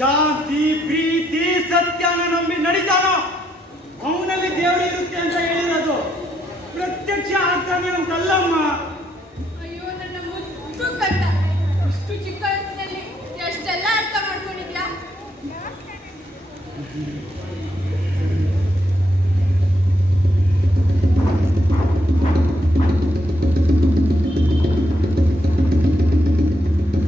ಶಾಂತಿ ಪ್ರೀತಿ ಸತ್ಯನ ನಂಬಿ ನಡೀತಾನೋ ಅವನಲ್ಲಿ ದೇವರು ಇರುತ್ತೆ ಅಂತ ಹೇಳಿರೋದು ಪ್ರತ್ಯಕ್ಷ ಆಗ್ತಾನೆ ಅಂತಲ್ಲಮ್ಮ. ಅಯ್ಯೋ ನನ್ನ ಮುದ್ದು ಕಂದ, ಇಷ್ಟು ಚಿಕ್ಕ ವಯಸ್ಸಿನಲ್ಲಿ ಎಷ್ಟೆಲ್ಲ ಅರ್ಥ ಮಾಡ್ಕೊಂಡಿದ್ಯಾ?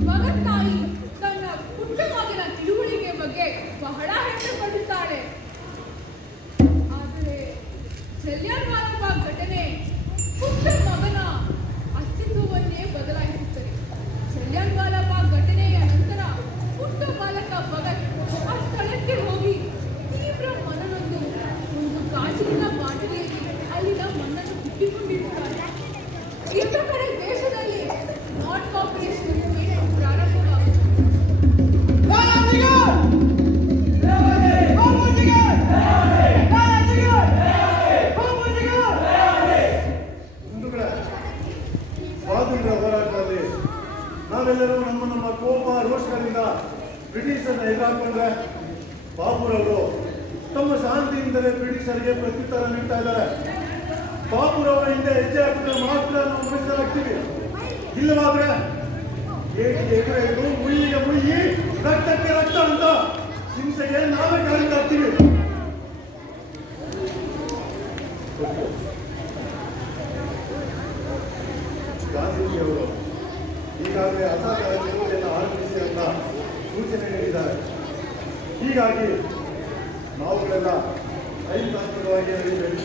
ಮಗತಾಯಿ ತನ್ನ ಪುಟ್ಟ ಮಗನ ತಿಳುವಳಿಕೆ ಬಗ್ಗೆ ಬಹಳ ಹೆಮ್ಮೆಪಡುತ್ತಾಳೆ. ಆದರೆ ಜಲಿಯನ್ವಾಲಾ ಬಾಗ್ ಘಟನೆ ಪುಟ್ಟ ಮಗನ ಅಸ್ತಿತ್ವವನ್ನೇ ಬದಲಾಯಿಸುತ್ತದೆ. ಜಲಿಯನ್ವಾಲಾ ಬಾಗ್ ಘಟನೆಯ ನಂತರ ಪುಟ್ಟ ಬಾಲಕ ಭಗತ್ ಆ ಸ್ಥಳಕ್ಕೆ ಹೋಗಿ ತೀವ್ರ ಮನನೊಂದು ಒಂದು ಗಾಜಿನ ಬಾಟಲಿಯಲ್ಲಿ ಅಲ್ಲಿನ ಮಣ್ಣನ್ನು ಹುಟ್ಟಿಕೊಂಡಿರುತ್ತಾನೆ. ಇತ್ತ ಕಡೆ ದೇಶದಲ್ಲಿ ನಾಟ್ ಕಾಪರೇಷನ್ ಪ್ರಾರಂಭವಾಗುತ್ತದೆ. ಸ್ವಾತಂತ್ರ್ಯ ಹೋರಾಟದಲ್ಲಿ ನಾವೆಲ್ಲರೂ ನಮ್ಮ ಕೋಪ ರೋಷಗಳಿಂದ ಬ್ರಿಟಿಷರನ್ನ ಎದುರಾಕೊಂಡ್ರೆ ಬಾಬುರವರು ತಮ್ಮ ಶಾಂತಿಯಿಂದಲೇ ಬ್ರಿಟಿಷರಿಗೆ ಪ್ರತ್ಯುತ್ತರ ನೀಡ್ತಾ ಇದ್ದಾರೆ. ಬಾಬುರವರ ಹಿಂದೆ ಹೆಜ್ಜೆ ಹಾಕಿದ್ರೆ ಮಾತ್ರ ನಾವು ಉಳಿಸಲಾಗ್ತೀವಿ. ಇಲ್ಲವಾದ್ರೆ ಎದುರು ಮುಯ್ಯಿಗೆ ಮುಯ್ಯಿ ರಕ್ತಕ್ಕೆ ರಕ್ತ ಅಂತ ಹಿಂಸೆಗೆ ನಾವೇ ಕಾರಣರಾಗ್ತೀವಿ. ಗಾಂಧೀಜಿಯವರು ಈಗಾಗಲೇ ಅಸಹಕಾರ ಚಳುವಳಿಯನ್ನು ಆರಂಭಿಸಿ ಅಂತ ಸೂಚನೆ ನೀಡಿದ್ದಾರೆ. ಹೀಗಾಗಿ ನಾವುಗಳೆಲ್ಲ ಐತಿಹಾಸಿಕವಾಗಿ ನಡೀಬೇಕು.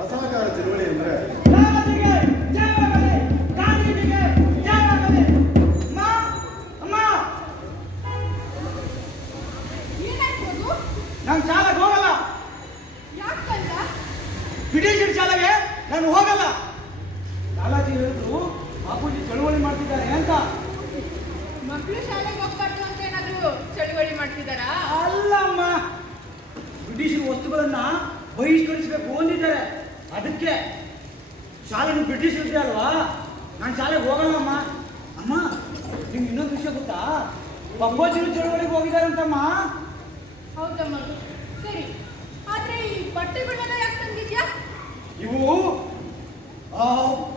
ಅಸಹಕಾರ ಚಳುವಳಿ ಅಂದ್ರೆ ನಾನು ಶಾಲೆಗೆ ಹೋಗಲ್ಲ. ಯಾಕಂತ? ಬ್ರಿಟಿಷರ್ ಶಾಲೆಗೆ ನಾನು ಹೋಗಲ್ಲ. ಲಾಲಾಜಿ ಹೇಳಿದ್ರು ಬಾಪೂಜಿ ಚಳುವಳಿ ಮಾಡ್ತಿದ್ದಾರೆ ಅಂತ. ಮಕ್ಕಳು ಶಾಲೆಗೆ ಹೋಗ್ಬಾರ್ದು ಅಂತ ಏನಾದ್ರು ಚಳುವಳಿ ಮಾಡ್ತಿದ್ದಾರಾ? ಅಲ್ಲಮ್ಮ, ಬ್ರಿಟಿಷರ್ ವಸ್ತುಗಳನ್ನ ಬಹಿಷ್ಕರಿಸಬೇಕು ಅಂದಿದ್ದಾರೆ. ಅದಕ್ಕೆ ಶಾಲೆನು ಬ್ರಿಟಿಷರ್ದೇ ಅಲ್ವಾ, ನಾನು ಶಾಲೆಗೆ ಹೋಗಲ್ಲಮ್ಮ. ಅಮ್ಮ, ನಿಮ್ಗೆ ಇನ್ನೊಂದು ವಿಷಯ ಗೊತ್ತಾ? ಬಾಪೂಜಿರು ಚಳುವಳಿಗೆ ಹೋಗಿದ್ದಾರಂತಮ್ಮ. ಹೌದಮ್ಮ, ಸರಿ. ಆದ್ರೆ ಈ ಬಟ್ಟೆಗಳನ್ನ ಯಾಕೆ ತಂದಿದ್ಯಾ? ಇವು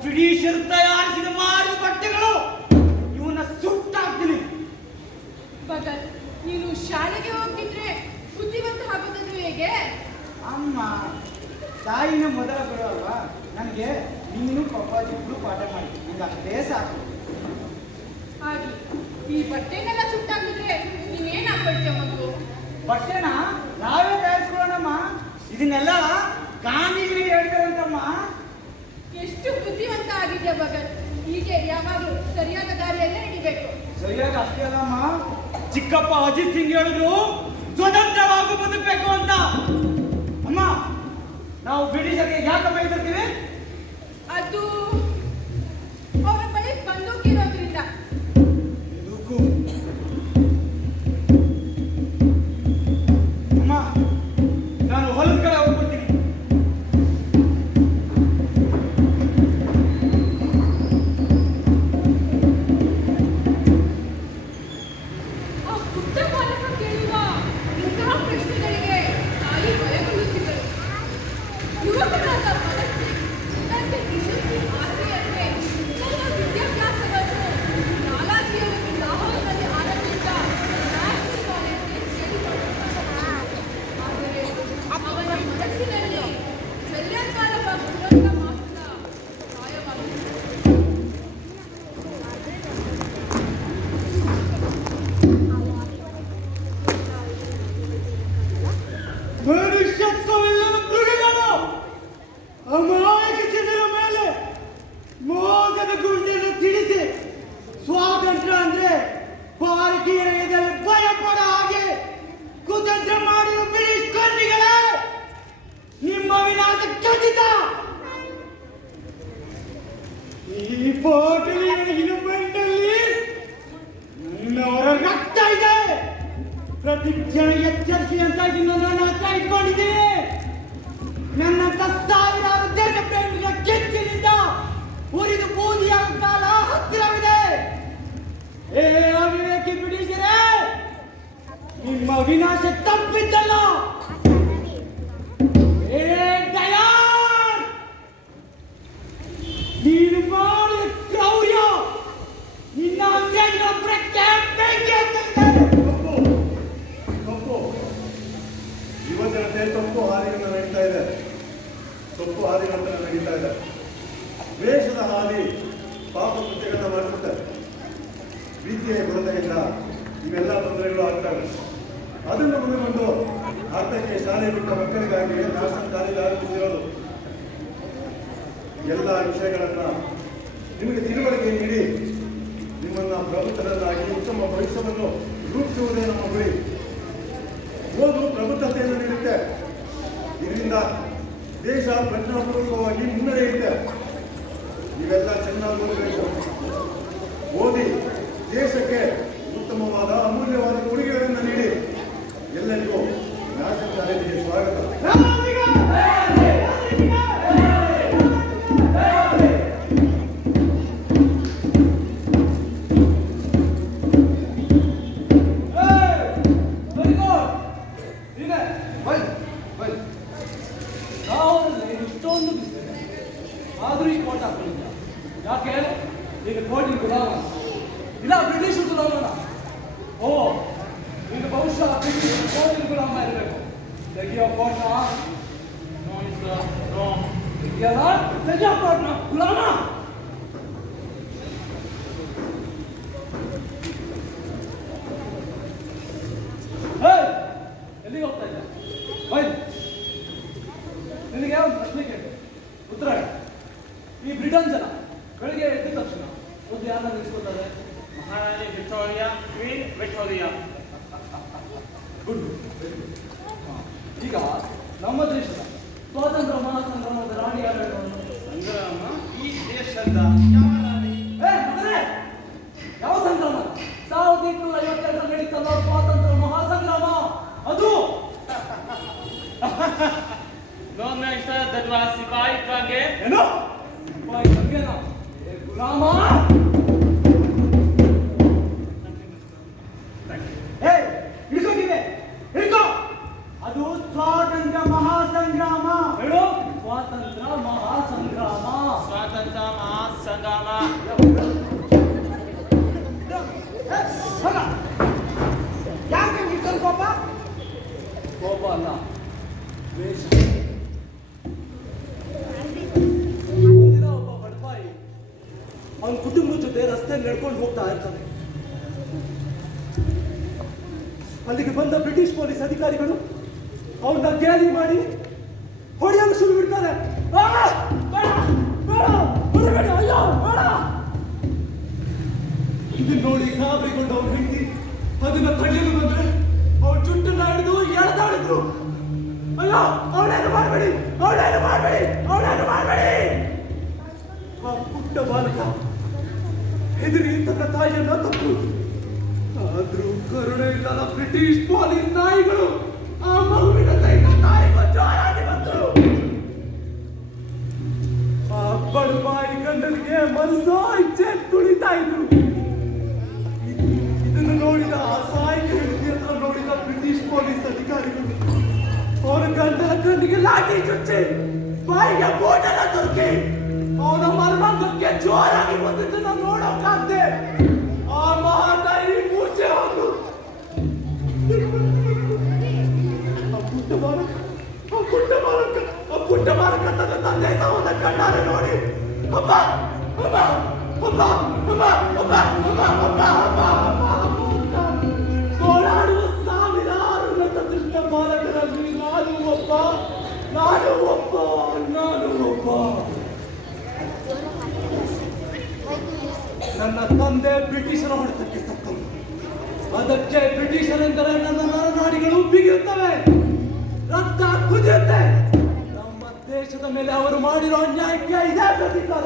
ಬ್ರಿಟಿಷರ್ ತಯಾರಿಸಿದ ಮಾಡಿದ ಬಟ್ಟೆಗಳು. ಇವನ್ನ ಸುಟ್ಟಾಕ್ತೀನಿ. ಭಗತ್, ನೀನು ಶಾಲೆಗೆ ಹೋಗ್ತಿದ್ರೆ ಬುದ್ಧಿವಂತ ಆಗೋದು ಹೇಗೆ? ಅಮ್ಮ, ತಾಯಿನ ಮೊದಲ ಗುರು ಅಲ್ವಾ, ನನಗೆ ನೀನು ಪಪ್ಪಾಜಿ ಇಬ್ರು ಪಾಠ ಮಾಡಿ ಈಗ ಅಷ್ಟೇ ಸಾಕು. ಹಾಗೆ ಈ ಬಟ್ಟೆನೆಲ್ಲ ಸುಟ್ಟಾಕಿದ್ರೆ ನೀನೇನ್ ಹಾಕೊಳ್ತೀಯ ಮಗು? ಬಟ್ಟೆನ ನಾವೇ ತಯಾರಿಸ್ಕೊಳ್ಳೋಣಮ್ಮ. ಇದನ್ನೆಲ್ಲ ಗಾಂಧೀಜಿಗೆ ಹೇಳ್ತಾರಂತಮ್ಮ. ಎಷ್ಟು ಬುದ್ಧಿವಂತ ಆಗಿದ್ಯಾ ಭಗತ್. ಹೀಗೆ ಯಾವಾಗಲೂ ಸರಿಯಾದ ದಾರಿಯಲ್ಲೇ ನಡಿಬೇಕು. ಸರಿಯಾಗಿ ಅಷ್ಟೇ ಅಲ್ಲಮ್ಮ, ಚಿಕ್ಕಪ್ಪ ಅಜಿತ್ ಸಿಂಗ್ ಹೇಳಿದ್ರು ಸ್ವತಂತ್ರವಾಗಿ ಬದುಕಬೇಕು ಅಂತ. ಅಮ್ಮ, ನಾವು ಬ್ರಿಟಿಷರಿಗೆ ಯಾಕೆ ಬೈದಿರ್ತೀವಿ? ಅದು ಅವರ ಬಳಿ ಬಂದೂಕಿರೋದ್ರಿಂದ. ಅಮ್ಮ, ನಾನು ಹೊಲದ ಕಡೆ ಹೋಗ್ಬಿಡ್ತೀನಿ. ಆ ಪುಟ್ಟ ಬಾಲಕ ಕೇಳುವ ಇಂತಹ ಪ್ರಶ್ನೆಗಳಿಗೆ ತಾಯಿ ಭಯಗೊಳ್ಳುತ್ತಿದ್ದರು. ಯುವಕರಾದ ಭಗತ್ ಸಿಂಗ್ ತನ್ನ ಯಶಸ್ವಿ ಆಸೆಯಂತೆ ತನ್ನ ವಿದ್ಯಾಭ್ಯಾಸವನ್ನು ಲಾಲಾಜಿಯವರಿಗೆ ಲಾಹೋರ್ನಲ್ಲಿ ಆರಂಭಿಸಿದ ನ್ಯಾಷನಲ್ ಕಾಲೇಜಿಗೆ ಸೇರಿಕೊಳ್ಳುತ್ತಾರೆ. ಆದರೆ ಅವನ ಮನಸ್ಸಿನಲ್ಲಿ ಜಲಿಯನ್ವಾಲಾ ಬಾಗ್ ದುರಂತ ಮಾತ್ರ ಗಾಯವಾಗಿದೆ. ಮನುಷ್ಯತ್ವವಿಲ್ಲದ ಮೃಗಗಳು ಅಮಾಯಕ ಜನರ ಮೇಲೆ ಮೋಸದ ಗುಂಡನ್ನು ತಿಳಿಸಿ ಸ್ವಾತಂತ್ರ್ಯ ಅಂದ್ರೆ ಭಾರತೀಯರ ಎದುರು ಭಯ ಪಡೋ ಹಾಗೆ ಕುತಂತ್ರ ಮಾಡಿರುವ ಬ್ರಿಟಿಷ್ ಕಣ್ಣಿಗಳೇ, ನಿಮ್ಮ ವಿನಾಶ ಖಚಿತ. ಈ ಬಾಟಲಿಯ ಬಂಡಲ್ಲಿ ನನ್ನವರ ರಕ್ತ ಇದೆ. ಪ್ರತಿ ಕ್ಷಣ ಎಚ್ಚರಿಕೆ ಅಂತ ಇದನ್ನ ನನ್ನ ಹತ್ರ ಇಟ್ಕೊಂಡಿದ್ದೀನಿ. ನನ್ನಂತ ಸಾವಿರಾರು ದೇಶ ಅಲ್ಲಿ ಪಾಪ ಕೃತ್ಯಗಳನ್ನ ಮಾಡಿಸುತ್ತಾರೆ. ವಿದ್ಯೆಯ ಕೊರತೆಯಿಂದ ಇವೆಲ್ಲ ತೊಂದರೆಗಳು ಆಗ್ತವೆ. ಅದನ್ನು ಮುಂದುಕೊಂಡು ಅರ್ಥಕ್ಕೆ ಶಾಲೆ ಬಿಟ್ಟ ಮಕ್ಕಳಿಗಾಗಿ ನ್ಯಾಷನಲ್ ಕಾಲೇಜ್ ಆರಂಭಿಸಿರೋದು. ಎಲ್ಲ ವಿಷಯಗಳನ್ನ ನಿಮಗೆ ತಿಳುವಳಿಕೆ ನೀಡಿ ನಿಮ್ಮನ್ನ ಪ್ರಬುದ್ಧರನ್ನಾಗಿ ಉತ್ತಮ ಭವಿಷ್ಯವನ್ನು ರೂಪಿಸುವುದೇ ನಮ್ಮ ಗುರಿ. ಓದು ಪ್ರಬುದ್ಧತೆಯನ್ನು ನೀಡುತ್ತೆ. ಇದರಿಂದ ದೇಶ ಪ್ರಜ್ಞಾಪೂರ್ವಕವಾಗಿ ಮುನ್ನಡೆಯುತ್ತೆ. ನೀವೆಲ್ಲ ಚೆನ್ನಾಗಿ ಓದಬೇಕು. ಓದಿ ದೇಶಕ್ಕೆ ಉತ್ತಮವಾದ ಅಮೂಲ್ಯವಾದ ಕೊಡುಗೆಗಳನ್ನು ನೀಡಿ. ಎಲ್ಲರಿಗೂ ನ್ಯಾಷನಲ್ ಕಾಲೇಜಿಗೆ ಸ್ವಾಗತ. ಇಷ್ಟೊಂದು ಬಿಸಿಲಿದೆ ಆದ್ರೂ ಈ ಕೋಟ್ ಹಾಕೊಂಡಿದ್ದ. ಯಾಕೆ ಈಗ ಕೋಟಿ ಗುಲಾಮ ಇಲ್ಲ ಬ್ರಿಟಿಷ್ ಗುಲಾಮನ? ಓ ಈಗ ಬಹುಶಃ ಬ್ರಿಟಿಷ್ ಕೋಟಿ ಗುಲಾಮ ಇರಬೇಕು. ತೆಗಿಯೋ ಕೋಟ್ನ ತೆಗಿಯಲ್ಲ, ತೆಗಿಯೋ ಕೋಟ್ನ ಗುಲಾಮ. ಎಲ್ಲಿಗೆ ಹೋಗ್ತಾ ಇದ್ದ? ನಿನಗೆ ಒಂದು ಪ್ರಶ್ನೆ ಕೇಳಿ ಉತ್ತರ ಹೇಳಿ. ಈ ಬ್ರಿಟನ್ ಜನ ಬೆಳಿಗ್ಗೆ ಎದ್ದ ತಕ್ಷಣ ಒಂದು ಯಾರನ್ನ ನಿಲ್ಲಿಸ್ಕೊತಾರೆ? ಮಹಾರಾಣಿ ವಿಕ್ಟೋರಿಯಾ, ಕ್ವೀನ್ ವಿಕ್ಟೋರಿಯಾ. ಗುಡ್. ಈಗ ನಮ್ಮ ದೇಶದ ಸ್ವಾತಂತ್ರ್ಯ ಮಹಾಸಂಗ್ರಾಮದ ರಾಣಿ ಯಾರು? ಸಂಗ್ರಾಮ ಈ ದೇಶದ ಯಾವ ರಾಣಿ? ಯಾವ ಸಂಗ್ರಾಮ? 1852 ನಡೀತಲ್ಲ ಸ್ವಾತಂತ್ರ್ಯ ಮಹಾಸಂಗ್ರಾಮ, ಅದು. No matter that was Sipai Kage. ಏನು ಸಿಪಾಯಿ ಕಂಗೆನಾ? ಏ ಗುಲಾಮ! ಏ ಹಿಡ್ಕೊಂಡಿದೆ, ಹಿಡ್ಕೋ. ಅದು ಸ್ವಾತಂತ್ರ್ಯ ಮಹಾಸಂಗ್ರಾಮ. ಹೇಳು, ಸ್ವಾತಂತ್ರ್ಯ ಮಹಾಸಂಗ್ರಾಮ. ಸ್ವಾತಂತ್ರ್ಯ ಮಹಾಸಂಗ್ರಾಮ. ಯಾಕೆ ಇಷ್ಟೊಂದು ಕೋಪ? ಕೋಪ ಅಲ್ಲ, ದ್ವೇಷ. ಒಬ್ಬ ಬಡಪಾಯಿ ಅವನ ಕುಟುಂಬದ ಜೊತೆ ರಸ್ತೆ ನಡ್ಕೊಂಡು ಹೋಗ್ತಾ ಇರ್ತಾನೆ. ಅಲ್ಲಿಗೆ ಬಂದ ಬ್ರಿಟಿಷ್ ಪೊಲೀಸ್ ಅಧಿಕಾರಿಗಳು ಅವನ್ನ ಗ್ಯಾಲಿ ಮಾಡಿ ಹೊಡೆಯಲು ಶುರು ಬಿಡ್ತಾರೆ. ಇದನ್ನ ನೋಡಿ ಗಾಬರಿಗೊಂಡು ಅವ್ರು ಹೆಂಡತಿ ಅದನ್ನ ತಡೆಯಲು ಬಂದ್ರೆ ಅವ್ರ ಜುಟ್ಟನ್ನ ಹಿಡಿದು ಎಳೆದಾಡಿದ್ರು. ಅಯ್ಯೋ, ಅವಳೇನು ಮಾಡಬೇಡಿ, ಅವಳೇನು ಮಾಡಬೇಡಿ, ಅವಳೇನು ಮಾಡಬೇಡಿ. ಆ ಪುಟ್ಟ ಬಾಲಕ ಹೆದರಿ ತನ್ನ ತಾಯಿಯನ್ನ ತಪ್ಪು. ಆದ್ರೂ ಕರುಣೆ ಇಲ್ಲದ ಬ್ರಿಟಿಷ್ ಪೊಲೀಸ್ ನಾಯಿಗಳು ಆ ಮಗುವಿನ ಸಹಿತ ತಾಯಿಗೂ ಜೋರಾಗಿ ಬಂದರು. ಆ ಬಡಪಾಯಿ ಗಂಡನಿಗೆ ಮನಸ್ಸೋ ಇಚ್ಛೆ ತುಳಿತಾ ಇದ್ರು. ಇದನ್ನು ನೋಡಿದ ಆ ಸಾಯಿಕ ಹೆಂಡತಿ ಹತ್ರ ನೋಡಿದ ಬ್ರಿಟಿಷ್ ಪೊಲೀಸ್ ಅಧಿಕಾರಿಗಳು ಅವನ ಗಂಡನ ಕಣ್ಣಿಗೆ ಲಾಠಿ ಚುಚ್ಚಿ ಬಾಯಿಗೆ ಬೋಟನ ತುರ್ಕಿ ಅವನ ಮರ್ಮಾಂಗಕ್ಕೆ ಜೋರಾಗಿ ಬಂದಿದ್ದನ್ನ ನೋಡೋಕಾಗ್ದೆ ಆ ಮಹಾತಾಯಿ ಮೂಚೆ ಹೋದ್ರು. ಆ ಪುಟ್ಟ ಬಾಲಕ ತನ್ನ ತಂದೆ ಸಾವನ್ನ ಕಣ್ಣಾರೆ ನೋಡಿ ಅಪ್ಪ ಅಪ್ಪ ಅಪ್ಪ ಅಪ್ಪ ಅಪ್ಪ ಅಪ್ಪ ಅಪ್ಪ ಅಪ್ಪ ಓಡಾಡುವ ಸಾವಿರಾರು ನತದೃಷ್ಟ ಬಾಲಕರಲ್ಲಿ ನಾನು ಒಬ್ಬ. ನನ್ನ ತಂದೆ ಬ್ರಿಟಿಷರ ಹೊಡೆತಕ್ಕೆ ಸತ್ತರು. ಅದಕ್ಕೆ ಬ್ರಿಟಿಷರೆಂದರೆ ನನ್ನ ನರನಾಡಿಗಳು ಬಿಗಿಯುತ್ತವೆ, ರಕ್ತ ಕುದಿಯುತ್ತೆ. ನಮ್ಮ ದೇಶದ ಮೇಲೆ ಅವರು ಮಾಡಿರೋ ಅನ್ಯಾಯಕ್ಕೆ ಇದೇ ಪ್ರತಿಕಾರ.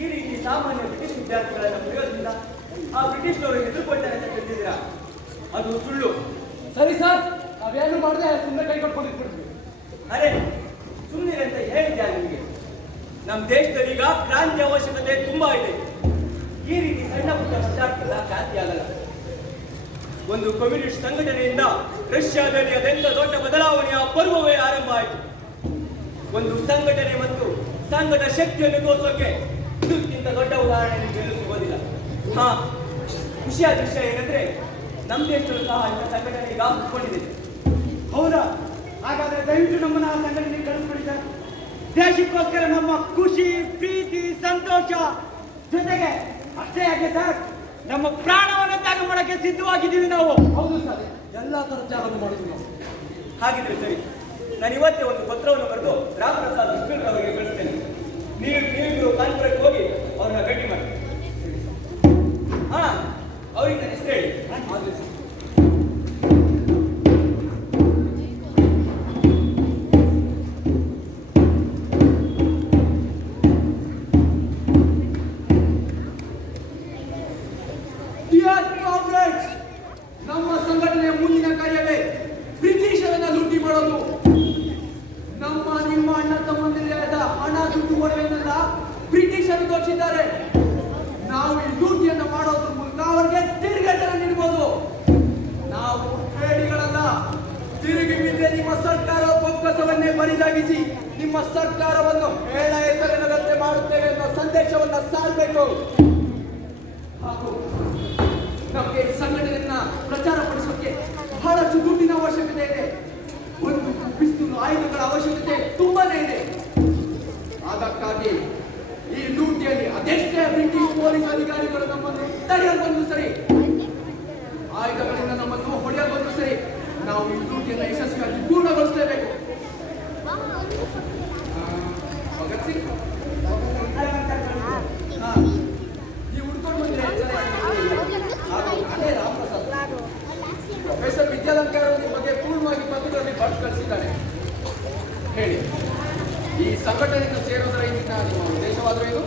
ಈ ರೀತಿ ಸಾಮಾನ್ಯ ಬ್ರಿಟಿಷ್ ವಿದ್ಯಾರ್ಥಿಗಳನ್ನ ಪ್ರಯೋಗದಿಂದ ಆ ಬ್ರಿಟಿಷ್ನವರು ಹೆದರ್ಕೊಳ್ತಾರೆ ಅಂತ ತಿಳಿದಿದ್ದೀರಾ? ಅದು ಸುಳ್ಳು. ಸರಿ ಸರ್, ನಾವೇನು ಮಾಡಿದೆ ಸುಮ್ಮನೆ ಕೈ ಕೊಟ್ಕೊಂಡಿರ್ಬಿಡ್ತೀವಿ. ಅರೆ ಸುಮ್ಮನೆ ಅಂತ ಹೇಳಿದ್ಯಾ ನಿಮಗೆ? ನಮ್ಮ ದೇಶದಲ್ಲಿ ಈಗ ಕ್ರಾಂತಿ ಅವಶ್ಯಕತೆ ತುಂಬಾ ಇದೆ. ಈ ರೀತಿ ಸಣ್ಣ ಪುಟ್ಟ ವಿದ್ಯಾರ್ಥಿಗಳ ಕ್ರಾಂತಿ ಆಗಲ್ಲ. ಒಂದು ಕಮ್ಯುನಿಸ್ಟ್ ಸಂಘಟನೆಯಿಂದ ರಷ್ಯಾದಲ್ಲಿ ಅದೆಂತ ದೊಡ್ಡ ಬದಲಾವಣೆಯ ಪರ್ವವೇ ಆರಂಭ ಆಯಿತು. ಒಂದು ಸಂಘಟನೆ ಮತ್ತು ಸಂಘದ ಶಕ್ತಿಯನ್ನು ತೋರಿಸೋಕೆ ಇದಕ್ಕಿಂತ ದೊಡ್ಡ ಉದಾಹರಣೆ ನಿಮಗೆ ಸಿಗೋದಿಲ್ಲ. ಹಾ, ವಿಷಯ ಏನಂದ್ರೆ ನಮ್ಮ ದೇಶದಲ್ಲೂ ಸಹ ಇಂಥ ಸಂಘಟನೆ ಈಗ ಹುಟ್ಕೊಂಡಿದೆ. ಹೌದಾ? ಹಾಗಾದ್ರೆ ದಯವಿಟ್ಟು ನಮ್ಮನ್ನ ಆ ಸಂಘಟನೆಗೆ ಕಳಿಸ್ಬಿಡಿ ಸರ್. ದೇಶಕ್ಕೋಸ್ಕರ ನಮ್ಮ ಖುಷಿ, ಪ್ರೀತಿ, ಸಂತೋಷ ಜೊತೆಗೆ ಅಷ್ಟೇ ಯಾಕೆ ಸರ್, ನಮ್ಮ ಪ್ರಾಣವನ್ನು ತ್ಯಾಗ ಮಾಡಕ್ಕೆ ಸಿದ್ಧವಾಗಿದ್ದೀವಿ ನಾವು. ಹೌದು ಸರ್, ಎಲ್ಲಾ ತರ ತ್ಯಾಗವನ್ನು ಮಾಡುದು ನಾವು. ಹಾಗಿದ್ರೆ ಸರಿ, ನಾನು ಇವತ್ತೇ ಒಂದು ಪತ್ರವನ್ನು ಬರೆದು ರಾಮಪ್ರಸಾದ್ ಬಿಸ್ಮಿಲ್ ಅವರಿಗೆ ಕಳಿಸ್ತೇನೆ. ನೀವು ಕಾನ್ಪುರಕ್ಕೆ ಹೋಗಿ ಅವ್ರನ್ನ ಭೇಟಿ ಮಾಡಿ. ಹಾ, ಅವ್ರಿಗೆ ನನ್ನ ಹೆಸರು ಹೇಳಿ. ಆಗ್ಲಿ ಸರ್. Dear comrades, ನಮ್ಮ ಸಂಘಟನೆಯ ಮುಂದಿನ ಕಾರ್ಯವೇ ಬ್ರಿಟಿಷರನ್ನ ಲೂಟಿ ಮಾಡೋದು. ನಿಮ್ಮ ಅಣ್ಣ ತಮ್ಮಂದಿರಾದ ಹಣ, ದುಡ್ಡು, ಒಡವೆಯನ್ನೆಲ್ಲ ಬ್ರಿಟಿಷರು ದೋಚಿದ್ದಾರೆ. ನಾವು ಈ ಲೂಟಿಯನ್ನ ಮಾಡೋದ್ರ ಮೂಲಕ ಅವರಿಗೆ ತಿರುಗೇಟನ್ನು ನೀಡಬಹುದು. ನಾವು ಹೇಡಿಗಳಲ್ಲ. ತಿರುಗಿ ಬಿದ್ದರೆ ನಿಮ್ಮ ಸರ್ಕಾರ ಬೊಕ್ಕಸವನ್ನೇ ಬರಿದಾಗಿಸಿ ನಿಮ್ಮ ಸರ್ಕಾರವನ್ನು ಹೇಳ ಹೆಸರಿನಂತೆ ಮಾಡುತ್ತೇವೆ ಅನ್ನೋ ಸಂದೇಶವನ್ನ ಸಾರಬೇಕು. ಹಾಗೂ ನಮಗೆ ಈ ಸಂಘಟನೆಯನ್ನ ಪ್ರಚಾರ ಪಡಿಸೋಕೆ ಬಹಳಷ್ಟು ದುಡ್ಡಿನ ಅವಶ್ಯಕತೆ ಇದೆ. ಒಂದು ಪಿಸ್ತೂಲು ಆಯುಧಗಳ ಅವಶ್ಯಕತೆ ತುಂಬಾನೇ ಇದೆ. ಅದಕ್ಕಾಗಿ ಈ ಲೂಟಿಯಲ್ಲಿ ಅದೆಷ್ಟೇ ಬ್ರಿಟಿಷ್ ಪೊಲೀಸ್ ಅಧಿಕಾರಿಗಳು ನಮ್ಮನ್ನು ತಡೆಯಲು ಬಂದು ಸರಿ, ಆಯುಧಗಳಿಂದ ನಮ್ಮನ್ನು ಹೊಡೆಯಲು ಬಂದು ಸರಿ, ನಾವು ಈ ಲೂಟಿಯನ್ನು ಯಶಸ್ವಿಯಾಗಿ ಪೂರ್ಣಗೊಳಿಸಲೇಬೇಕು. ಭಗತ್ ಸಿಂಗ್, ನೀವು ಹುಡ್ಕೊಂಡು ಬಂದ್ರೆ ಅದೇ ರಾಮಪ್ರಸಾದ್ ಪ್ರೊಫೆಸರ್ ವಿದ್ಯಾಲಂಕಾರ ನಿಮ್ಮ ಬಗ್ಗೆ ಪೂರ್ಣವಾಗಿ ಪತ್ರದಲ್ಲಿ ಬರೆದು ಕಳಿಸಿದ್ದಾರೆ. ಹೇಳಿ, ಈ ಸಂಘಟನೆಯನ್ನು ಸೇರೋದರ ಹಿಂದಿನ ನಿಮ್ಮ ಉದ್ದೇಶವಾದರೂ ಏನು?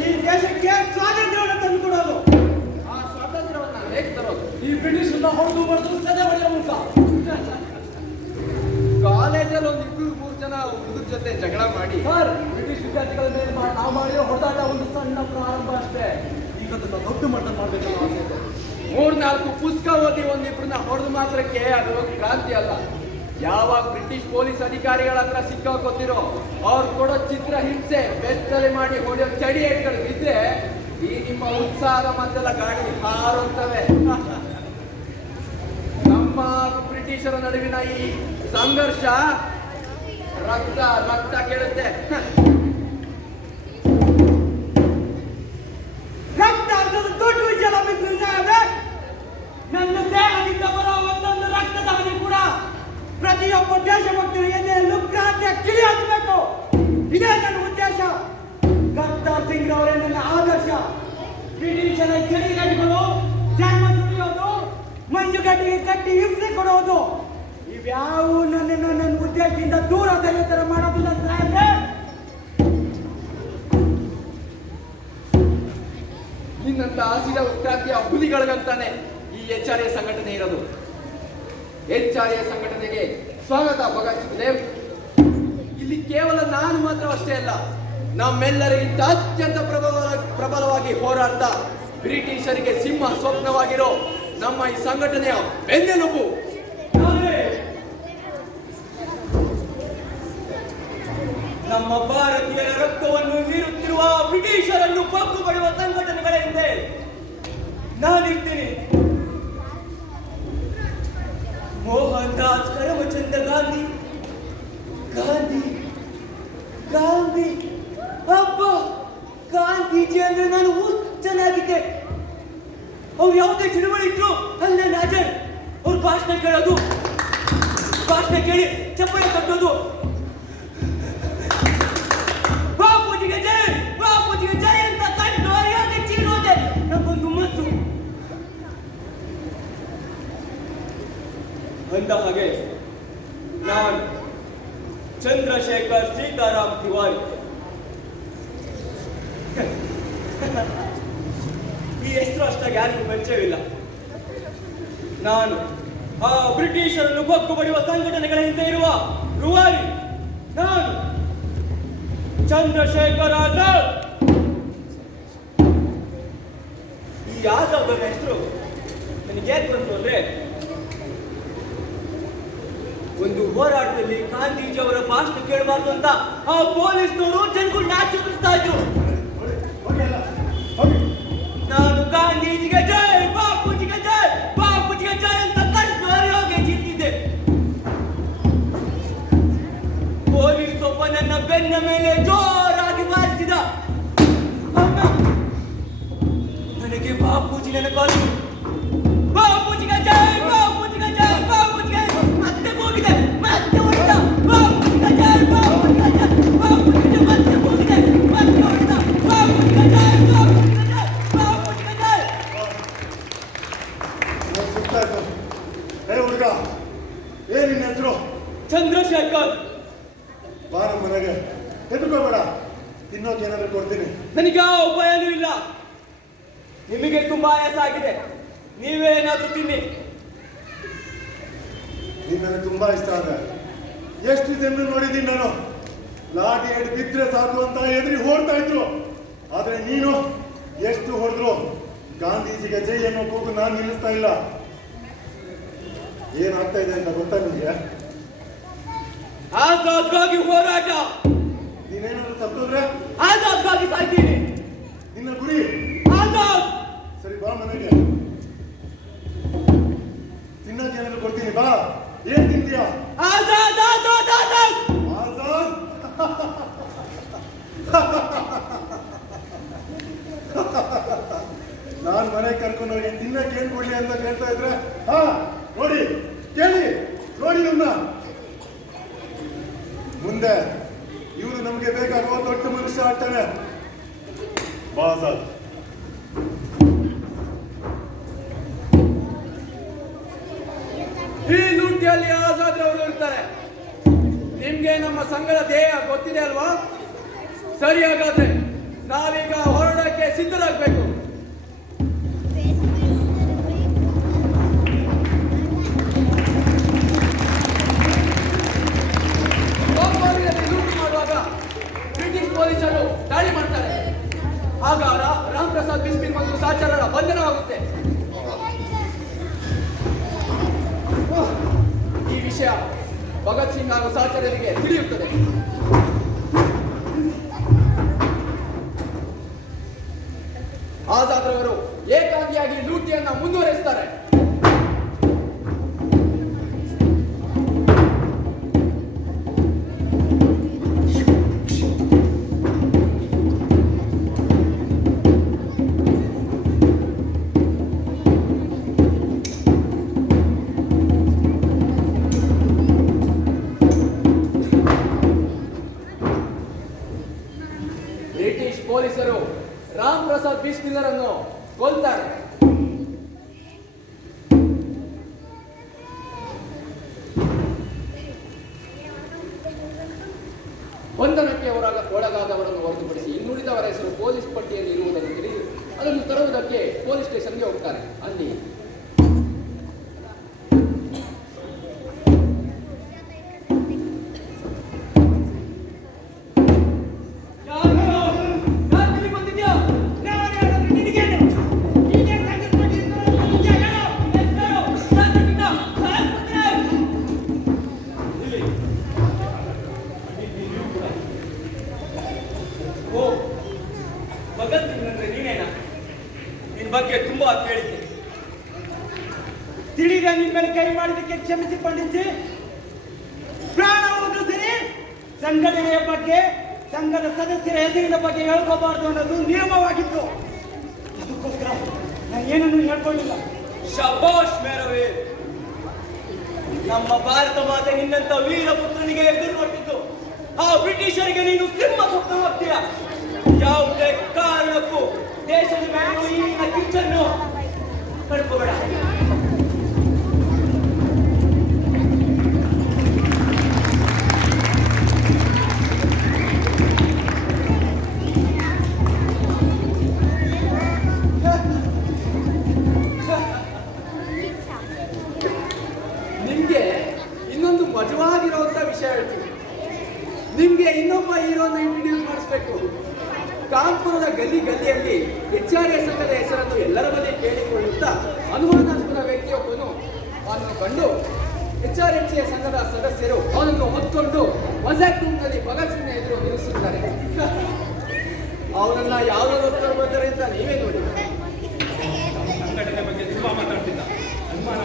ಈ ದೇಶಕ್ಕೆ ಸ್ವಾತಂತ್ರ್ಯವನ್ನು ತಂದುಕೊಡೋದು. ಆ ಸ್ವಾತಂತ್ರ್ಯವನ್ನ ಹೇಗೆ ತರೋದು? ಈ ಬ್ರಿಟಿಷರನ್ನ ಹೊಡೆದು ಬರೆದು ಸದೆ ಹೊಡೆಯೋ ಮೂಲಕ. ಕಾಲೇಜಲ್ಲಿ ಒಂದು 2-3 ಜನ ಹುಡುಗರ ಜೊತೆ ಜಗಳ ಮಾಡಿ ಸರ್, ಬ್ರಿಟಿಷ್ ವಿದ್ಯಾರ್ಥಿಗಳ ಮೇಲೆ ನಾವು ಮಾಡಿರೋ ಹೊಡೆದಾಟ ಒಂದು ಸಣ್ಣ ಪ್ರಾರಂಭ ಅಷ್ಟೇ. ಈಗ ಅದನ್ನ ದೊಡ್ಡ ಮಟ್ಟ ಮಾಡ್ಬೇಕನ್ನೋ ಆಸೆ ಇದೆ. 3-4 ಪುಸ್ತಕ ಓದಿ ಒಂದಿಬ್ರನ್ನ ಹೊಡೆದು ಮಾತ್ರಕ್ಕೆ ಅದು ಕ್ರಾಂತಿ ಅಲ್ಲ. ಯಾವಾಗ ಬ್ರಿಟಿಷ್ ಪೊಲೀಸ್ ಅಧಿಕಾರಿಗಳ ಹತ್ರ ಸಿಕ್ಕಾಕೊತ್ತಿರೋ ಅವ್ರು ಕೊಡೋ ಚಿತ್ರ ಹಿಂಸೆ ಬೆತ್ತಲೆ ಮಾಡಿ ಹೊಡೆಯೋ ಚಡಿ ಏಟ್ಗಳು ಬಿದ್ದರೆ ಈ ನಿಮ್ಮ ಉತ್ಸಾಹದ ಮತ್ತೆಲ್ಲ ಗಾಡಿ ಹಾರುತ್ತವೆ. ನಮ್ಮ ಬ್ರಿಟಿಷರ ನಡುವಿನ ಈ ಸಂಘರ್ಷ ರಕ್ತ ಕೇಳುತ್ತೆ. ರಕ್ತ ದೊಡ್ಡ ವಿಚಾರ ಬಿಟ್ಟು ನನ್ನ ದೇಹದಿಂದ ಬರೋ ಒಂದೊಂದು ರಕ್ತದ ಹನಿ ಕೂಡ ಪ್ರತಿಯೊಬ್ಬ ದೇಶಭಕ್ತರು ಎದೆಯಲ್ಲೂ ಕ್ರಾಂತಿಯ ಕಿಡಿ ಹಚ್ಚಬೇಕು. ಇದೇ ನನ್ನ ಉದ್ದೇಶ. ಕರ್ತಾರ್ ಸಿಂಗ್ ರವರೇ ನನ್ನ ಆದರ್ಶ. ಬ್ರಿಟಿಷರ ಚಳಿಗಟ್ಟುಗಳು, ಜನ್ಮ ಸುರಿಯೋದು, ಮಂಜುಗಡ್ಡೆಗೆ ಕಟ್ಟಿ ಹಿಂಸೆ ಕೊಡೋದು, ಇವ್ಯಾವು ನನ್ನನ್ನು ನನ್ನ ಉದ್ದೇಶದಿಂದ ದೂರ ತರ ಮಾಡೋದಿಲ್ಲ ಸಾಹೇಬ್ರೆ. ನಿನ್ನಂತ ಹಸಿದ ಕ್ರಾಂತಿಯ ಹುಲಿಗಳಿಗಂತಾನೆ ಈ HRA ಸಂಘಟನೆ ಇರೋದು. HRA ಸಂಘಟನೆಗೆ ಸ್ವಾಗತ ಭಗತ್ ದೇವ್. ಇಲ್ಲಿ ಕೇವಲ ನಾನು ಮಾತ್ರ ಅಷ್ಟೇ ಅಲ್ಲ, ನಮ್ಮೆಲ್ಲರಿಗಿಂತ ಅತ್ಯಂತ ಪ್ರಬಲವಾಗಿ ಹೋರಾಡ್ತಾ ಬ್ರಿಟಿಷರಿಗೆ ಸಿಂಹ ಸ್ವಪ್ನವಾಗಿರೋ ನಮ್ಮ ಈ ಸಂಘಟನೆಯ ಬೆನ್ನೆಲುಬು. ನಮ್ಮ ಭಾರತೀಯರ ರಕ್ತವನ್ನು ಹೀರುತ್ತಿರುವ ಬ್ರಿಟಿಷರನ್ನು ಬಗ್ಗು ಬಡುವ ಸಂಘಟನೆಗಳ ಹಿಂದೆ ನಾನಿರ್ತೀನಿ. ಮೋಹನ್ ದಾಸ್ ಕರಮಚಂದ ಗಾಂಧಿ ಗಾಂಧಿ ಗಾಂಧಿ ಅಬ್ಬ ಗಾಂಧೀಜಿ ಅಂದ್ರೆ ನಾನು ಹುಚ್ಚನಾಗಿದ್ದೆ. ಅವ್ರು ಯಾವುದೇ ಚಳುವಳಿ ಇದ್ರು ಅಲ್ಲೇ ಹಾಜರ್. ಅವ್ರ ಭಾಷಣ ಕೇಳೋದು, ಭಾಷಣ ಕೇಳಿ ಚಪ್ಪಲಿ ಕಟ್ಟೋದು, ಬಾಪೂಜಿಗೆ ಜೈ ಅಂತ ಕಂಡು ಅರಿಯಾದೆ ಚೀರೋದೆ ನಮ್ಮೊಂದು ಮನಸ್ಸು. ಅಂದ ಹಾಗೆ ನಾನು ಚಂದ್ರಶೇಖರ್ ಸೀತಾರಾಮ್ ತಿವಾರಿ. ಈ ಹೆಸರು ಅಷ್ಟಾಗಿ ಯಾರಿಗೂ ಪರಿಚಯವಿಲ್ಲ. ನಾನು ಆ ಬ್ರಿಟಿಷರನ್ನು ಬಗ್ಗು ಬಡಿಯುವ ಸಂಘಟನೆಗಳ ಹಿಂದೆ ಇರುವ ರೂವಾರಿ. ನಾನು ಚಂದ್ರಶೇಖರ್ ಆಜಾದ್. ಈ ಆಜಾದ್ ಅವರ ಹೆಸರು ನನಗೆ ಯಾಕೆ ಬಂತು ಅಂದ್ರೆ, ಒಂದು ಹೋರಾಟದಲ್ಲಿ ಗಾಂಧೀಜಿ ಅವರ ಭಾಷಣ ಕೇಳಬಾರ್ದು ಅಂತ ಆ ಪೊಲೀಸ್ನವರು ಜನಗಳು ನಾಚಿಸ್ತಾ ಇದ್ರು. ನಾನು ಗಾಂಧೀಜಿಗೆ ಜೈ, ಬಾಪೂಜಿಗೆ ಜೈ ಅಂತ ಕಂಡು ಅರಿಯೋಗೆ ಚಿಂತಿದ್ದೆ. ಪೊಲೀಸ್ ಒಬ್ಬ ನನ್ನ ಬೆನ್ನ ತಿನ್ನೋಕೆ ಏನಾದರೂ ಕೊಡ್ತೀನಿ. ನನಗೆ ಯಾವ ಉಪಾಯನೂ ಇಲ್ಲ. ನಿಮಗೆ ತುಂಬಾ ಆಯಾಸ ಆಗಿದೆ, ನೀವೇನಾದ್ರೂ ತಿನ್ನಿ. ನೀನು ನನಗೆ ತುಂಬಾ ಇಷ್ಟ ಆದ. ಎಷ್ಟು ಜನರು ನೋಡಿದ್ದೀನಿ ನಾನು, ಲಾಠಿ ಹಿಡಿದು ಬಿದ್ದರೆ ಸಾಕು ಅಂತ ಎದುರಿ ಓಡ್ತಾ ಇದ್ರು. ಆದ್ರೆ ನೀನು ಎಷ್ಟು ಹೊಡೆದ್ರು ಗಾಂಧೀಜಿಗೆ ಜೈ ಅನ್ನೋ ಕೂಗು ನಾನು ನಿಲ್ಲಿಸ್ತಾ ಇಲ್ಲ. ಏನಾಗ್ತಾ ಇದೆ ಅಂತ ಗೊತ್ತಾ ನಿಮಗೆ? ಆಜಾದ್ಗಾಗಿ ಹೋರಾಟ. ನೀನೇನಾದ್ರು ಸತ್ತೋದ್ರೆ ಆಜಾದ್ಗಾಗಿ ಸಾಯ್ತೀನಿ. ನಿನ್ನ ಗುರಿ ಆಜಾದ್. ಸರಿ, ಬಾ ಮನೆಗೆ. ತಿನ್ನೋಕೆ ಏನಾದ್ರು ಕೊಡ್ತೀನಿ, ಬಾ. ಏನ್ ತಿಂತೀಯಾ? ಆಜಾದ್ ಆಜಾದ್ ಆಜಾದ್. ಆಜಾದ್. ನಾನ್ ಮನೆಗೆ ಕರ್ಕೊಂಡು ಹೋಗಿ ತಿನ್ನಕ್ಕೆ ಏನ್ ಕೊಡ್ಲಿ ಅಂತ ಕೇಳ್ತಾ ಇದ್ರೆ, ಹಾ ನೋಡಿ, ಕೇಳಿ ನೋಡಿ ಇವ್ನ. ಮುಂದೆ ಇವನು ನಮ್ಗೆ ಬೇಕಾಗುವ ದೊಡ್ಡ ಮನುಷ್ಯ ಆಗ್ತಾನೆ. ಬಾ ಆಜಾದ್. ಈ ಲೂಟಿಯಲ್ಲಿ ಆಜಾದ್ ಅವರು ಇರ್ತಾರೆ. ನಿಮ್ಗೆ ನಮ್ಮ ಸಂಘದ ಧ್ಯೇಯ ಗೊತ್ತಿದೆ ಅಲ್ವಾ? ಸರಿ, ಹಾಗಾದ್ರೆ ನಾವೀಗ ಹೊರಡಕ್ಕೆ ಸಿದ್ಧರಾಗಬೇಕು. ಲೂಟಿ ಮಾಡುವಾಗ ಬ್ರಿಟಿಷ್ ಪೊಲೀಸರು ದಾಳಿ ಮಾಡ್ತಾರೆ. ಆಗ ರಾಮ್ ಪ್ರಸಾದ್ ಬಿಸ್ಮಿಲ್ ಮತ್ತು ಸಹಚರರ ಬಂಧನವಾಗುತ್ತೆ. ಈ ವಿಷಯ ಭಗತ್ ಸಿಂಗ್ ಹಾಗೂ ಸಹಚರರಿಗೆ ತಿಳಿಯುತ್ತದೆ. ಆಜಾದ್ ರವರು ಏಕಾಂಗಿಯಾಗಿ ಲೂಟಿಯನ್ನ ಮುಂದುವರಿಸುತ್ತಾರೆ. ಬ್ರಿಟಿಷ್ ಪೊಲೀಸರು ರಾಮ್ ಪ್ರಸಾದ್ ಬಿಸ್ಮಿಲ್ಲರ್ ಅನ್ನು ಕೊಲ್ತಾರೆ. ಬಂಧನಕ್ಕೆ ಒಳಗಾದವರನ್ನು ಹೊರತುಪಡಿಸಿ ಇನ್ನುಳಿದವರ ಹೆಸರು ಪೊಲೀಸ್ ಪಟ್ಟಿಯಲ್ಲಿ ಇರುವುದನ್ನು ತಿಳಿದು ಅದನ್ನು ತರುವುದಕ್ಕೆ ಪೊಲೀಸ್ ಸ್ಟೇಷನ್ಗೆ ಹೋಗ್ತಾರೆ. ಅಲ್ಲಿ ಭಗತ್ ಸಿಂಗ್ ಅಂದ್ರೆ ನೀನೇನಾ? ನಿನ್ ಬಗ್ಗೆ ತುಂಬಾ ಕೇಳಿದ್ದೆ. ತಿಳಿದ ನಿಮ್ಮ ಮೇಲೆ ಕೈ ಮಾಡಿದ್ದಕ್ಕೆ ಕ್ಷಮಿಸಿ ಪಂಡಿತ್ಜಿ. ಪ್ರಾಣ ಹೋದ್ರು ಸರಿ, ಸಂಘಟನೆಯ ಬಗ್ಗೆ, ಸಂಘದ ಸದಸ್ಯರ ಹೆಸರಿನ ಬಗ್ಗೆ ಹೇಳ್ಕೋಬಾರ್ದು ಅನ್ನೋದು ನಿಯಮವಾಗಿತ್ತು. ಅದಕ್ಕೋಸ್ಕರ ನಾನು ಏನನ್ನು ಹೇಳ್ಕೊಳ್ಳಿಲ್ಲ. ಶಬಾಷ್ ಮೇರವೇ. ನಮ್ಮ ಭಾರತ ಮಾತೆ ನಿನ್ನಂತ ವೀರ ಪುತ್ರನಿಗೆ ಎದುರು ಕೊಟ್ಟಿದ್ದು. ಆ ಬ್ರಿಟಿಷರಿಗೆ ನೀನು ಸಿಂಹ ಸ್ವಪ್ನವಾಗ್ತೀಯ. ಯಾವುದೇ ಕಾರಣಕ್ಕೂ ದೇಶದ ಮೇಲೆ ಈಗಿನ ಕಿಚ್ಚನ್ನು ಕಳ್ಕೋಬೇಡ. ನಿಮ್ಗೆ ಇನ್ನೊಂದು ಮಜವಾಗಿರುವಂತ ವಿಷಯ ಹೇಳ್ತೀನಿ. ನಿಮ್ಗೆ ಇನ್ನೊಬ್ಬ ಹೀರೋನ ಇಂಟ್ರೊಡ್ಯೂಸ್ ಮಾಡಿಸ್ಬೇಕು. ಕಾನ್ಪುರದ ಗಲ್ಲಿಯಲ್ಲಿ HRA ಸಂಘದ ಹೆಸರನ್ನು ಎಲ್ಲರ ಬಳಿ ಕೇಳಿಕೊಳ್ಳುತ್ತಾ ಅನುಮಾನಾಸ್ಪದ ವ್ಯಕ್ತಿಯೊಬ್ಬನು ಅವನನ್ನು ಕಂಡು HRHA ಸಂಘದ ಸದಸ್ಯರು ಅವನನ್ನು ಹೊತ್ಕೊಂಡು ಮಜಾಕ್ ರೂಮ್ನಲ್ಲಿ ಭಗತ್ ಸಿಂಗ್ನ ಎದುರು ನಿಲ್ಲಿಸುತ್ತಾರೆ. ಅವನನ್ನ ಯಾವ್ದಾದ್ರು ಹೊತ್ಕೊಂಡು ಬರ್ತಾರೆ ಅಂತ ನೀವೇ ನೋಡಿ. ಸಂಘಟನೆ ಬಗ್ಗೆ ತುಂಬಾ ಮಾತಾಡ್ತಿದ್ದ, ಅನುಮಾನ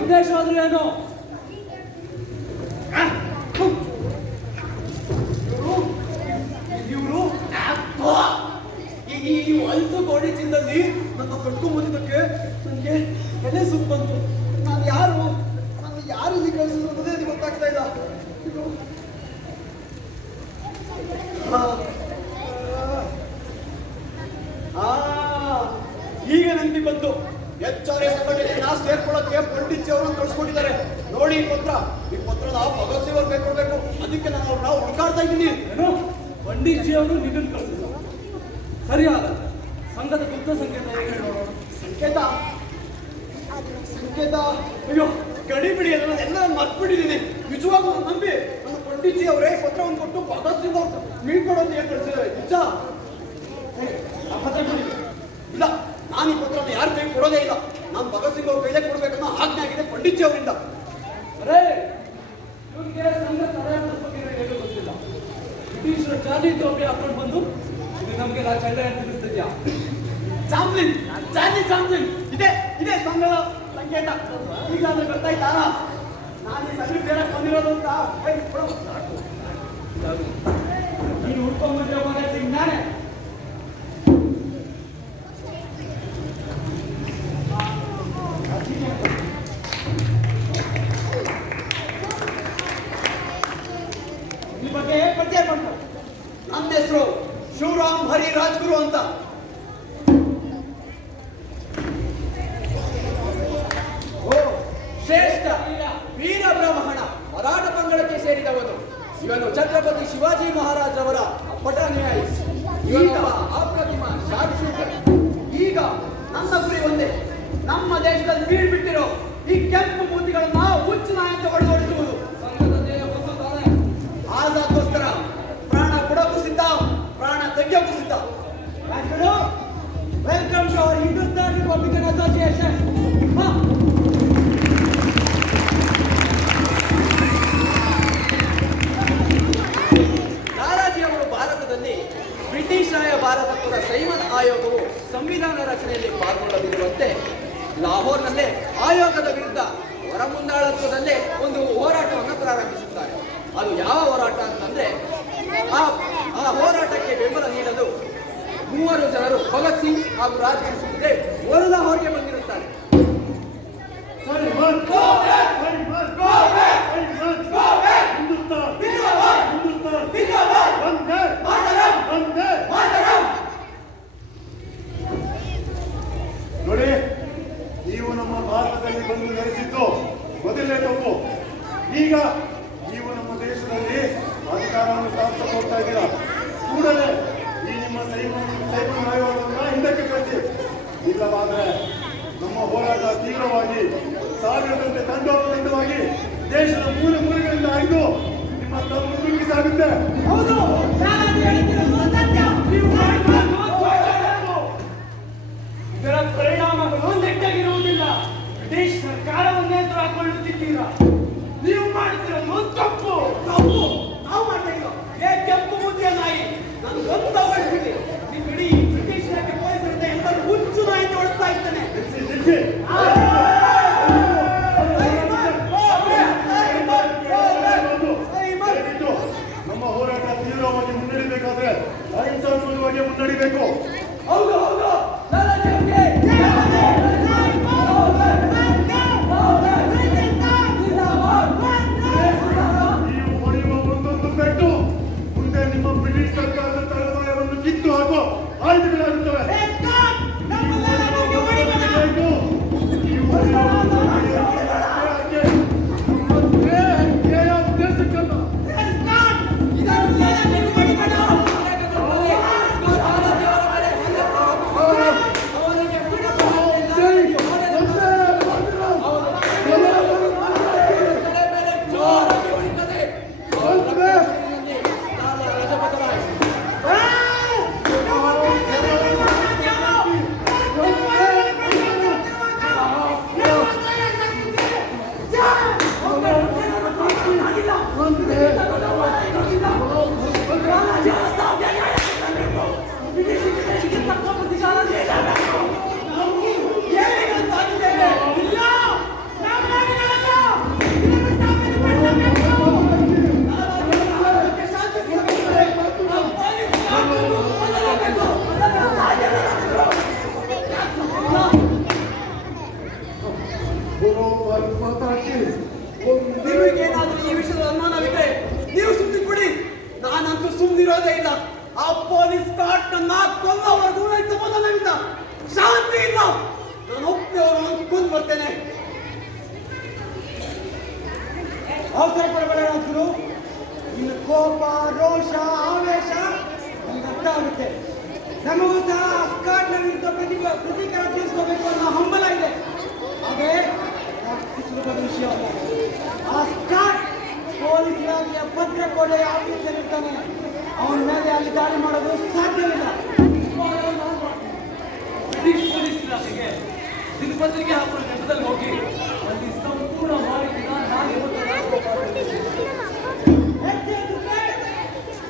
ಉದ್ದೇಶ ಆದ್ರೂ ಏನು? ಇವರು ಈ ಒಂದು ಗೋಡಿ ಚಿಂದಲ್ಲಿ ನನ್ನ ಕಟ್ಕೊಂಡ್ ಬಂದಿದ್ದಕ್ಕೆ ನನಗೆ ಎಲೆ ಸುತ್ತ ಬಂತು. ನಾನು ಯಾರು ಇಲ್ಲಿ ಕಳಿಸಿದ್ರು ಅನ್ನೋದೇ ನನಗೆ ಗೊತ್ತಾಗ್ತಾ ಇಲ್ಲ. ಆ ಈಗ ನೆನಪಿ ಬಂತು. ಎಚ್ಚಾರೆ ಸಂಘಟನೆಯನ್ನ ಸೇರ್ಕೊಳ್ಳೋಕೆ ಪಂಡಿತ್ ಅವರನ್ನು ಕಳಿಸ್ಕೊಂಡಿದ್ದಾರೆ. ನೋಡಿ ಈ ಪತ್ರ. ಈ ಪತ್ರದ ಭಗತ್ ಸಿಂಗ್ ಅವ್ರು ಬೇಕೊಡ್ಬೇಕು. ಅದಕ್ಕೆ ನಾನು ಅವ್ರನ್ನ ಹುಡುಕಾಡ್ತಾ ಇದ್ದೀನಿ. ಏನು ಪಂಡಿತ್ಜಿ ಅವರು ನಿಗನ್ ಕಳಿಸಿದ್ರು? ಸರಿಯಾದ ಸಂಘದ ಗುಪ್ತ ಸಂಕೇತ ಹೇಗೆ ನೋಡೋಣ. ಸಂಕೇತ ಸಂಕೇತ ಅಯ್ಯೋ ಗಡಿ ಬಿಡಿ ಎಲ್ಲ ಮರ್ತ್ಬಿಟ್ಟಿದ್ದೀನಿ. ನಿಜವಾಗೂ ನಂಬಿ ನನ್ನ ಪಂಡಿತ್ಜಿ ಅವರೇ ಪತ್ರವನ್ನು ಕೊಟ್ಟು ಭಗತ್ ಸಿಂಗ್ ಅವ್ರು ಮೀಟ್ ಮಾಡೋದು ಹೇಗೆ ಕಳಿಸಿದ್ದಾರೆ. ನಿಜ ಆ ಪತ್ರ ಕೊಡಿ. ಇಲ್ಲ, ನಾನು ಈ ಪತ್ರವನ್ನು ಯಾರ ಕೈ ಕೊಡೋದೇ ಇಲ್ಲ. ನಾನು ಭಗತ್ ಸಿಂಗ್ ಅವ್ರ ಕೈಲೇ ಕೊಡ್ಬೇಕನ್ನೋ ಆಜ್ಞೆ ಆಗಿದೆ ಪಂಡಿತ್ಜಿ ಅವರಿಂದ. ಅರೇ ಇವ್ರಿಗೆ ಸಂಘ ತಡೆಯೋದ್ರ ಬಗ್ಗೆ ಏನು ಗೊತ್ತಿಲ್ಲ. ಬ್ರಿಟಿಷರ ಜಾತಿ ಟೋಪಿ ಹಾಕೊಂಡು ಬಂದು ಇದು ನಮ್ಗೆಲ್ಲ ಚಳ್ಳೆ ಅಂತ ತಿಳಿಸ್ತಿದ್ಯಾ? ಚಾಂಪ್ಲಿನ್ ಚಾಂಪ್ಲಿನ್ ಇದೆ ಇದೆ ಸಂಘದ ಸಂಕೇತ. ಈಗ ಅಂದ್ರೆ ಗೊತ್ತಾಯ್ತಾ ನಾನು ಈ ಸಂಘ ಸೇರಕ್ಕೆ ಬಂದಿರೋದು ಅಂತ. ನೀನು ಹುಡ್ಕೊಂಡ್ಬಂದಿರೋ ಭಗತ್ ಸಿಂಗ್ ನಾನೇ. ಈ ಬಗ್ಗೆ ಪರಿಚಯ ಮಾಡ್ತಾರೆ. ನನ್ನ ಹೆಸರು ಶಿವರಾಮ್ ಹರಿ ರಾಜ್ಗುರು ಅಂತ. ಶ್ರೇಷ್ಠ ವೀರ ಬ್ರಾಹ್ಮಣ ಮರಾಠ ಪಂಗಡಕ್ಕೆ ಸೇರಿದವನು. ಇವನು ಛತ್ರಪತಿ ಶಿವಾಜಿ ಮಹಾರಾಜರವರ ಪಟಾನುಯಾಯಿ. ಈಗ ಅಪ್ರತಿಮ ಶಾರ್ಪ್ಶೂಟರ್. ಈಗ ನನ್ನ ಗುರಿ ಒಂದೇ. ನಮ್ಮ ದೇಶದಲ್ಲಿ ಬೀಳ್ಬಿಟ್ಟಿರೋ ಈ ಕೆಂಪು ಮೂತಿಗಳನ್ನ ಹುಚ್ಚು ನಾಯಿ ಅಂತ ಹೊಡೆದೋಡಿಸುವುದು. ಆಜಾದ್ಗೋಸ್ಕರ ಪ್ರಾಣ ಕೊಡೋಕ್ಕೂ ಸಿದ್ಧ, ಪ್ರಾಣ ತೆಗೆಯೋಕ್ಕೂ ಸಿದ್ಧ. Welcome to our Hindustan republican association. Lalaji ಅವರು ಭಾರತದಲ್ಲಿ ಬ್ರಿಟಿಷ್ ರಾಯ ಭಾರತಪುರ ಸೈಮನ್ ಆಯೋಗವು ಸಂವಿಧಾನ ರಚನೆಯಲ್ಲಿ ಪಾಲ್ಗೊಳ್ಳದಿರುವಂತೆ ಲಾಹೋರ್ನಲ್ಲೇ ಆಯೋಗದ ವಿರುದ್ಧ ಹೊರಮುಂದಾಳತ್ವದಲ್ಲೇ ಒಂದು ಹೋರಾಟವನ್ನು ಪ್ರಾರಂಭಿಸುತ್ತಾರೆ. ಅದು ಯಾವ ಹೋರಾಟ ಅಂತಂದ್ರೆ ಆ ಹೋರಾಟಕ್ಕೆ ಬೆಂಬಲ ನೀಡಲು 3 ಜನರು ಭಗತ್ ಸಿಂಗ್ ಹಾಗೂ ರಾಜ್ಗುರು ಸುಖದೇವ್ ಲಾಹೋರ್ಗೆ ಬಂದಿರುತ್ತಾರೆ. ನೋಡಿ, ನೀವು ನಮ್ಮ ಭಾರತದಲ್ಲಿ ಬಂದು ನೆಲೆಸಿದ್ದು ಮೊದಲನೇ ತಪ್ಪು. ಈಗ ನೀವು ನಮ್ಮ ದೇಶದಲ್ಲಿ ಅಧಿಕಾರವನ್ನು ಸ್ಥಾಪಿಸಲು ಹೋಗ್ತಾ ಇದ್ದೀರಾ. ಕೂಡಲೇ ಈ ನಿಮ್ಮ ಸೈಮನ್ ಆಯೋಗವನ್ನು ಹಿಂದಕ್ಕೆ ಕಳಿಸಿ. ಇಲ್ಲವಾದರೆ ನಮ್ಮ ಹೋರಾಟ ತೀವ್ರವಾಗಿ ಸಾವಿರದಂತೆ ತಂಡೋಪತಂಡವಾಗಿ ದೇಶದ ಮೂಲೆ ಮೂಲೆಗಳಿಂದ ಆಯ್ದು ನಿಮ್ಮ ತಪ್ಪು ನುಗ್ಗಿಸಾಗುತ್ತೆ. ಹೌದು, ಇದರ ಪರಿಣಾಮಗಳು ನೆಟ್ಟಗಿರುವುದಿಲ್ಲ. ಬ್ರಿಟಿಷ್ ಸರ್ಕಾರವನ್ನೇ ಎದುರಾಕೊಳ್ಳುತ್ತಿದ್ದೀರಾ. ನೀವು ಮಾಡ್ತಿರೋದು ತಪ್ಪು. ತಪ್ಪು ನಾವು ಮಾಡ್ತಾ ಇಲ್ಲ. ಏ ಕೆಂಪು ಮೂತಿಯ ನಾಯಿ, ನಾನು ಒಂದು ಅವಶ್ಯಕತೆ ನೀವು ಇಡೀ ಬ್ರಿಟಿಷ್ ಪೊಲೀಸರಿಂದ ಎಲ್ಲರೂ ಹುಚ್ಚು ನಾಯಿ ಓಡಿಸ್ತಾ ಇದ್ದೇನೆ. ನಿಲ್ಲಿಸಿ. ದಯವಿಟ್ಟು ನಮ್ಮ ಹೋರಾಟ ತೀವ್ರವಾಗಿ ಮುನ್ನಡೆಯಬೇಕಾದ್ರೆ ಅಹಿಂಸಾತ್ಮಕವಾಗಿ ಮುನ್ನಡಿಬೇಕು. ಹೌದು ಹೌದು, ಲಾಲಾಜಿ ಅವ್ರಿಗೆ ನೀವು ಹೊಡೆಯುವ ಒಂದೊಂದು ಪೆಟ್ಟು ಮುಂದೆ ನಿಮ್ಮ ಬ್ರಿಟಿಷ್ ಸರ್ಕಾರದ ತಳವಾಯವನ್ನು ಕಿತ್ತು ಹಾಕೋ ಆಯುಧಗಳಾಗುತ್ತವೆ. ನಿಮಗೇನಾದ್ರೂ ಈ ವಿಷಯದ ಅನುಮಾನವಿದ್ರೆ ನೀವು ಸುಮ್ಮನೆ ಕೊಡಿ. ನಾನಂತೂ ಸುಮ್ಮನಿರೋದೇ ಇಲ್ಲ. ಆ ಪೊಲೀಸ್ ಕಾರ್ಟ್ ನನ್ನ ಕೊಲ್ಲವರೆಗೂ ಸಮಾಧಾನವಿಲ್ಲ, ಶಾಂತಿ ಇಲ್ಲ. ನಮಗೂ ಸಹ ಅಫ್ಘಾನ್ನ ವಿರುದ್ಧ ಪ್ರತೀಕಾರ ತೀರಿಸ್ಕೋಬೇಕು ಅನ್ನೋ ಹಂಬಲ ಇದೆ. ಹಾಗೆ ಸುಲಭದ ವಿಷಯ ಅಲ್ಲ. ಅಫ್ಘಾನ್ ಪೊಲೀಸ್ ಇಲಾಖೆಯ ಭದ್ರಕೋಟೆಯ ಆಫೀಸಲ್ಲಿರ್ತಾನೆ. ಅವನ ಮೇಲೆ ಅಲ್ಲಿ ದಾಳಿ ಮಾಡೋದು ಸಾಧ್ಯವಿಲ್ಲ. ಬ್ರಿಟಿಷ್ ಪೊಲೀಸ್ ಇಲಾಖೆಗೆ ದಿನಪತ್ರಿಕೆ ಹಾಕುವ ನೆಪದಲ್ಲಿ ಹೋಗಿ ಅಲ್ಲಿ ಸಂಪೂರ್ಣ ಮಾಹಿತಿನ ನಾನು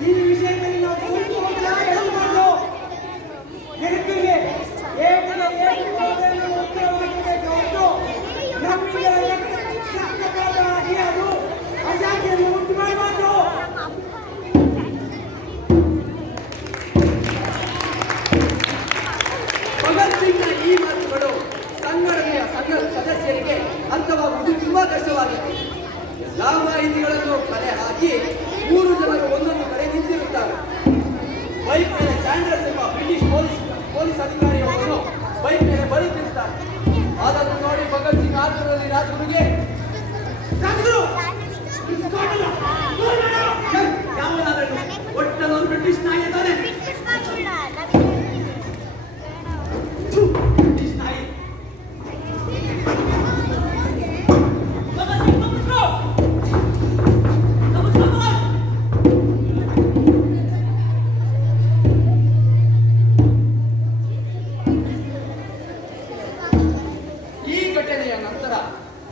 ಈ ವಿಷಯದಲ್ಲಿ ನಾವು ಹೇಳಬಾರ್ದು. ಜಗತ್ತಿಗೆ ಉತ್ತರವಾಗಬೇಕು ಹೊರತು ನಮ್ಮಿಂದ ಅದು ಅಶಾಂತಿಯನ್ನು ಉಂಟು ಮಾಡಬಾರ್ದು. ಭಗತ್ ಸಿಂಗ್ನ ಈ ಮಾತುಗಳು ಸಂಘಟನೆಯ ಸದಸ್ಯರಿಗೆ ಅರ್ಥವಾಗುವುದು ತುಂಬಾ ಕಷ್ಟವಾಗಿತ್ತು. ಎಲ್ಲಾ ಮಾಹಿತಿಗಳನ್ನು ಕಲೆ ಹಾಕಿ 3 ಜನರು ಒಂದೊಂದು ಕಡೆ ನಿಂತಿರುತ್ತಾರೆ. ಬೈಕ್ ಮೇಲೆ ಸ್ಯಾಂಡರ್ಸ್ ಎಂಬ ಬ್ರಿಟಿಷ್ ಪೊಲೀಸ್ ಅಧಿಕಾರಿಯವರು ಬೈಕ್ ಮೇಲೆ ಬರುತ್ತಿರುತ್ತಾರೆ. ಅದನ್ನು ನೋಡಿ ಭಗತ್ ಸಿಂಗ್ ಆತುರದಲ್ಲಿ ರಾಜಗುರುಗೆ ಯಾವನಾದರೂ ಒಟ್ಟಲ್ಲಿ ಬ್ರಿಟಿಷ್ ನಾಯಿ ಇದ್ದಾನೆ. ಬ್ರಿಟಿಷ್ ನಾಯಿ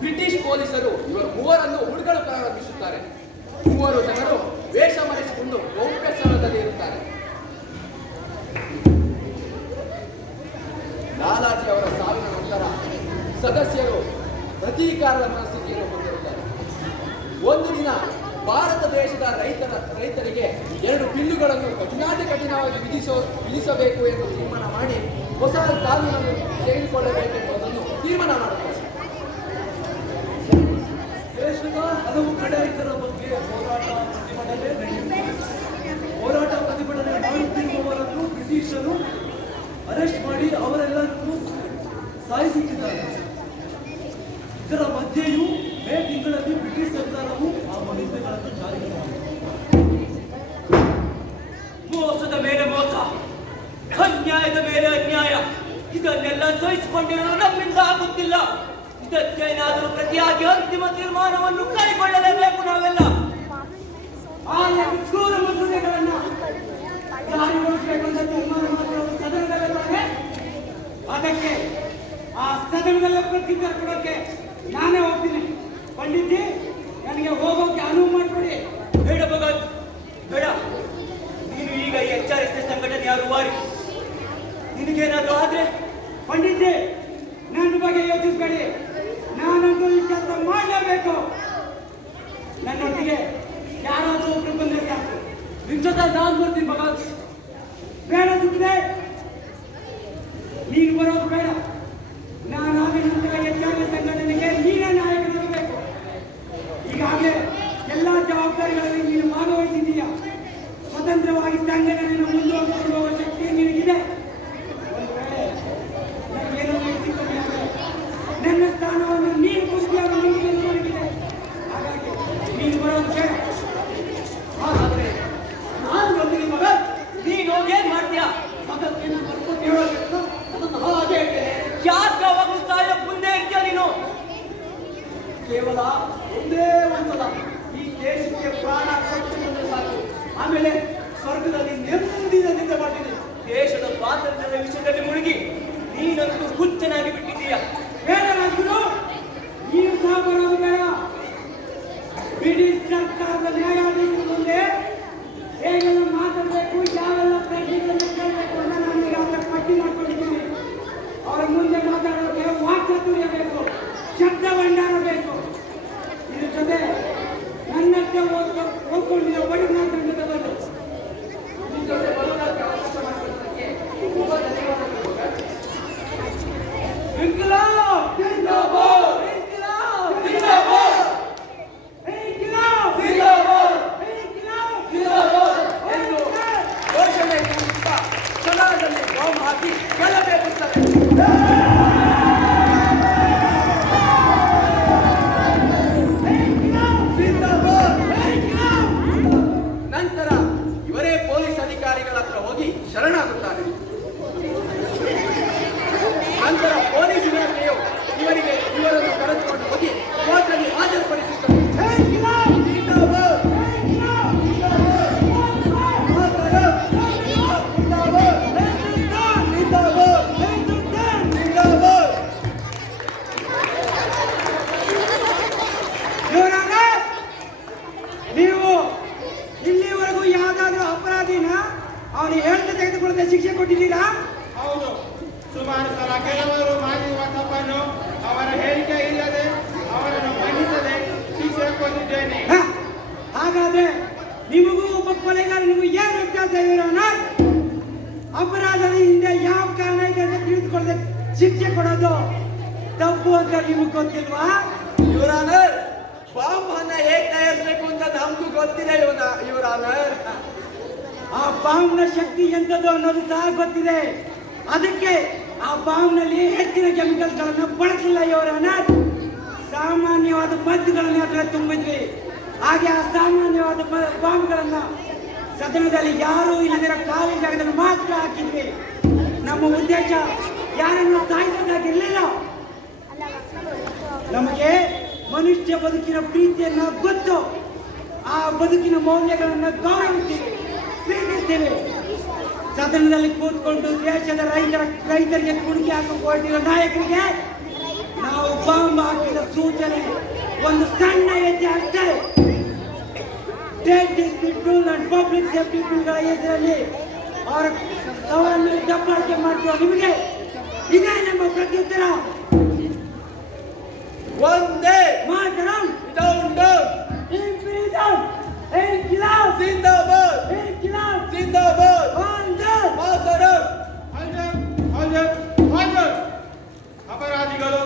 ಬ್ರಿಟಿಷ್ ಪೊಲೀಸರು ಇವರು 3ರನ್ನು ಹುಡುಕಲು ಪ್ರಾರಂಭಿಸುತ್ತಾರೆ. 3 ಜನರು ವೇಷ ಮರೆಸಿಕೊಂಡು ಗೌಪ್ಯ ಸ್ಥಳದಲ್ಲಿ ಇರುತ್ತಾರೆ. ಲಾಲಾಜಿ ಅವರ ಸಾವಿನ ನಂತರ ಸದಸ್ಯರು ಪ್ರತೀಕಾರದ ಮನಸ್ಥಿತಿಯನ್ನು ಹೊಂದಿರುತ್ತಾರೆ. ಒಂದು ದಿನ ಭಾರತ ದೇಶದ ರೈತರಿಗೆ 2 ಬಿಲ್ಲುಗಳನ್ನು ಕಠಿಣವಾಗಿ ವಿಧಿಸಬೇಕು ಎಂದು ತೀರ್ಮಾನ ಮಾಡಿ ಹೊಸ ಕಾನೂನನ್ನು ತೆಗೆದುಕೊಳ್ಳಬೇಕೆಂಬುದನ್ನು ತೀರ್ಮಾನ ಮಾಡುತ್ತಾರೆ. ದೇಶದ ಹಲವು ಕಡೆ ರೈತರ ಬಗ್ಗೆ ಹೋರಾಟ ಪ್ರತಿಭಟನೆ ಮಾಡುತ್ತಿರುವವರನ್ನು ಬ್ರಿಟಿಷರು ಅರೆಸ್ಟ್ ಮಾಡಿ ಅವರೆಲ್ಲರನ್ನು ಸಾಯಿಸುತ್ತಿದ್ದಾರೆ. ಇದರ ಮಧ್ಯೆಯೂ ಮೇ ತಿಂಗಳಲ್ಲಿ ಬ್ರಿಟಿಷ್ ಸರ್ಕಾರವು ಆ ಮಹಿಳೆಗಳನ್ನು ಜಾರಿಗೆ ಮಾಡಿದೆ. ಮೋಸದ ಮೇಲೆ ಮೋಸ, ಅನ್ಯಾಯದ ಮೇಲೆ ಅನ್ಯಾಯ, ಇದನ್ನೆಲ್ಲ ಸಹಿಸಿಕೊಂಡಿರಲು ನಮ್ಮಿಂದ ಆಗುತ್ತಿಲ್ಲ. ಇದಕ್ಕೇನಾದರೂ ಪ್ರತಿಯಾಗಿ ಅಂತಿಮ ತೀರ್ಮಾನವನ್ನು ಕೈಗೊಳ್ಳಲೇಬೇಕು ನಾವೆಲ್ಲ. ಆ ಕ್ರೂರ ಮಸೂದೆಗಳನ್ನ ಜಾರಿಗೊಳಿಸಬೇಕು ಅಂತ ತೀರ್ಮಾನ ಮಾಡಿರುವ ಸದನದಲ್ಲೇ ಅದಕ್ಕೆ ಆ ಸದನದಲ್ಲೇ ಪ್ರತಿಕಾರ ಕೊಡೋಕೆ ನಾನೇ ಹೋಗ್ತೀನಿ. ಪಂಡಿತ್ಜಿ, ನನಗೆ ಹೋಗೋಕೆ ಅನುವು ಮಾಡಿಕೊಡಿ. ಬೇಡ ಭಗತ್, ಬೇಡ. ನೀನು ಈಗ ಈ HRSS ಸಂಘಟನೆಯ ರೂವಾರಿ. ನಿನಗೇನಾದ್ರೂ ಆದ್ರೆ ಪಂಡಿತ್ಜಿ, ನನ್ನ ಬಗ್ಗೆ ಯೋಚಿಸಬೇಡಿ. ನಾನಂತೂ ಈ ಕೆಲಸ ಮಾಡಲೇಬೇಕು. ನನ್ನೊಟ್ಟಿಗೆ ಯಾರಾದರೂ ಒಬ್ರು ಬಂದ್ರೆ ಸಾಕು. ನಿನ್ ಜೊತೆ ನಾನು ಬರ್ತೀನಿ ಭಗತ್. ಬೇಡ ಸುಮ್ಮನೆ, ನೀನು ಬರೋದು ಬೇಡ. ನಾನಾಗ ನಂತರ HRSS ಸಂಘಟನೆಗೆ ನೀನೇ ನಾಯಕನಾಗಬೇಕು. ಈಗಾಗಲೇ ಎಲ್ಲ ಜವಾಬ್ದಾರಿಗಳಲ್ಲಿ ನೀನು ಭಾಗವಹಿಸಿದ್ದೀಯ. ಸ್ವತಂತ್ರವಾಗಿ ಸಂಘಟನೆಯನ್ನು ಮುಂದುವರಿಸಿಕೊಂಡು ಹೋಗುವ ಶಕ್ತಿ ನಿನಗಿದೆ. ಒಂದು ವೇಳೆ ನನಗೇನಾದರೂ ಹೆಚ್ಚು ಕಮ್ಮಿ ಆದರೆ ನನ್ನ ಸ್ಥಾನವನ್ನು ನೀನು ಕುಸಿಯಾಗ ನನಗಿದೆ. ಹಾಗಾಗಿ ನೀನು ಬರೋದು ಬೇಡ. ಹಾಗಾದ್ರೆ ನಾನು ಬರ್ತೀನಿ ಭಗತ್. ನೀನು ಏನ್ ಮಾಡ್ತೀಯಾ? ಮಗತ್ತಿನ ಬರ್ಕೊಂಡು ಹೇಳೋದು ಅದನ್ನು ಹಾಗೆ ಹೇಳ್ತೇನೆ. ಯಾಕಾವಾಗಲೂ ಸಾಯ ಮುಂದೆ ಇರ್ತೀಯ ನೀನು? ಕೇವಲ ಒಂದೇ ಒಂದ್ಸಲ ಈ ದೇಶಕ್ಕೆ ಪ್ರಾಣ ಕೊಟ್ಟು ಸಾಕು. ಆಮೇಲೆ ಸ್ವರ್ಗದಲ್ಲಿ ನೆಮ್ಮದಿಯಿಂದ ಮಾಡ್ತೀನಿ. ದೇಶದ ಸ್ವಾತಂತ್ರ್ಯದ ವಿಷಯದಲ್ಲಿ ಮುಳುಗಿ ನೀನಂತೂ ಹುಚ್ಚನಾಗಿ ಬಿಟ್ಟಿದ್ದೀಯ. ಬೇಡ ರಾಜುಗಳು, ನೀನು ಸಹ ಬರೋದು ಬೇಡ. ಬ್ರಿಟಿಷ್ ಸರ್ಕಾರದ ನ್ಯಾಯಾಧೀಶರ ಮುಂದೆ ಹೇಗೆಲ್ಲ ಮಾತಾಡಬೇಕು, ಯಾವೆಲ್ಲ ಪ್ರಶ್ನೆಗಳನ್ನು ಕೇಳಬೇಕು ಅಂತ ನಾನೀಗ ಅದರ ಪಟ್ಟಿ ಮಾಡ್ಕೊಂಡಿದ್ದೀನಿ. ಅವರ ಮುಂದೆ ಮಾತಾಡೋಕೆ ವಾಕ್ಚಾತುರ್ಯ ಬೇಕು, ಶಬ್ದ ಭಂಡಾರ ಬೇಕು. ಇದ್ರ ಜೊತೆ ನನ್ನಷ್ಟೇ ಓದ್ಕೊಂಡಿರೋ ಬಡಿ ಮಾತುಕತೆ ಬಂದು ನಿನ್ನ ಜೊತೆ ಬರೋದಕ್ಕೆ ಅವಕಾಶ ಮಾಡಿಕೊಡೋದಕ್ಕೆ ತುಂಬಾ ಧನ್ಯವಾದಗಳು ಭಗತ್. ಇನ್ಕಿಲಾಬ್ ಜಿಂದಾಬಾದ್, ಇನ್ಕಿಲಾಬ್ ಜಿಂದಾಬಾದ್, ಇನ್ಕಿಲಾಬ್ ಜಿಂದಾಬಾದ್, ಇನ್ಕಿಲಾಬ್ ಜಿಂದಾಬಾದ್ ಎಂದು ಘೋಷಣೆ ಕೂಗುತ್ತಾ ಸದನದಲ್ಲಿ ಬಾಂಬ್ ಹಾಕಿ ಗೆಲ್ಲಬೇಕುತ್ತಾರೆ. ಕೆಲವರು ಮಾಡಿರುವ ತಪ್ಪನ್ನು ಅವರ ಹೇಳಿಕೆ ಇಲ್ಲದೆ ಅವರನ್ನು ಮನ್ನಿಸದೆ ಶಿಕ್ಷೆ ಕೊಟ್ಟಿದ್ದೇನೆ. ಹಾಗಾದ್ರೆ ನಿಮಗೂ ಒಬ್ಬ ಕೊಲೆಗಾರನಿಗೂ ಏನು ವ್ಯತ್ಯಾಸ ಇರೋಣ? ಅಪರಾಧದ ಹಿಂದೆ ಯಾವ ಕಾರಣ ಇದೆ ಅಂತ ತಿಳಿದುಕೊಳ್ಳದೆ ಶಿಕ್ಷೆ ಕೊಡೋದು ತಪ್ಪು ಅಂತ ನಿಮಗೆ ಗೊತ್ತಿಲ್ವಾ? ಯುವರ್ ಆನರ್, ಬಾಂಬ್ ಅನ್ನ ಹೇಗೆ ತಯಾರಿಸಬೇಕು ಅಂತ ನಮಗೂ ಗೊತ್ತಿದೆ ಯುವರ್ ಆನರ್. ಆ ಬಾಂಬ್ನ ಶಕ್ತಿ ಎಂಥದ್ದು ಅನ್ನೋದು ಸಹ ಗೊತ್ತಿದೆ. ಅದಕ್ಕೆ ಆ ಬಾಂಬ್ನಲ್ಲಿ ಹೆಚ್ಚಿನ ಕೆಮಿಕಲ್ಸ್ಗಳನ್ನು ಬಳಸಲಿಲ್ಲ ಯುವರ್ ಆನರ್. ಸಾಮಾನ್ಯವಾದ ಮದ್ದುಗಳನ್ನು ಅದರಲ್ಲಿ ತುಂಬಿದ್ವಿ. ಹಾಗೆ ಆ ಸಾಮಾನ್ಯವಾದ ಬಾಂಬ್ಗಳನ್ನ ಸದನದಲ್ಲಿ ಯಾರೂ ಇಲ್ಲದಿರೋ ಖಾಲಿ ಜಾಗದಲ್ಲಿ ಮಾತ್ರ ಹಾಕಿದ್ವಿ. ನಮ್ಮ ಉದ್ದೇಶ ಯಾರನ್ನು ಸಾಯಿಸೋದಾಗಿರ್ಲಿಲ್ಲ. ನಮಗೆ ಮನುಷ್ಯ ಬದುಕಿನ ಪ್ರೀತಿಯನ್ನ ಗೊತ್ತು. ಆ ಬದುಕಿನ ಮೌಲ್ಯಗಳನ್ನು ಗೌರವಿಸ್ತೀವಿ, ಪ್ರೀತಿಸ್ತೇವೆ. ಸದನದಲ್ಲಿ ಕೂತ್ಕೊಂಡು ದೇಶದ ರೈತರಿಗೆ ಕುಣಿಕೆ ಹಾಕಿ ಹೊರಟಿರೋ ನಾಯಕರಿಗೆ ನಾವು ಬಾಂಬ್ ಹಾಕಿದ ಸೂಚನೆ ಒಂದು ಸಣ್ಣ ಹೆಜ್ಜೆ ಅಷ್ಟೇ. State district rule and public safety ಬಿಲ್ಗಳ ಹೆಸರಲ್ಲಿ ಅವರ ಮೇಲೆ ದಬ್ಬಾಳಿಕೆ ಮಾಡ್ತೀವ ನಿಮಗೆ ಇದೇ ನಮ್ಮ ಪ್ರತ್ಯುತ್ತರ. ಒಂದೇ ಮಾತರಂ, ಡೌನ್ ಡೌನ್, ಇಂಫ್ರೀಡಮ್, ಇನ್ಕಿಲಾಬ್ ಜಿಂದಾಬಾದ್, ಇನ್ಕಿಲಾಬ್ ಜಿಂದಾಬಾದ್, ಒಂದೇ ಮಾತರಂ. ಹಾಜರ್ ಅಪರಾಧಿಗಳು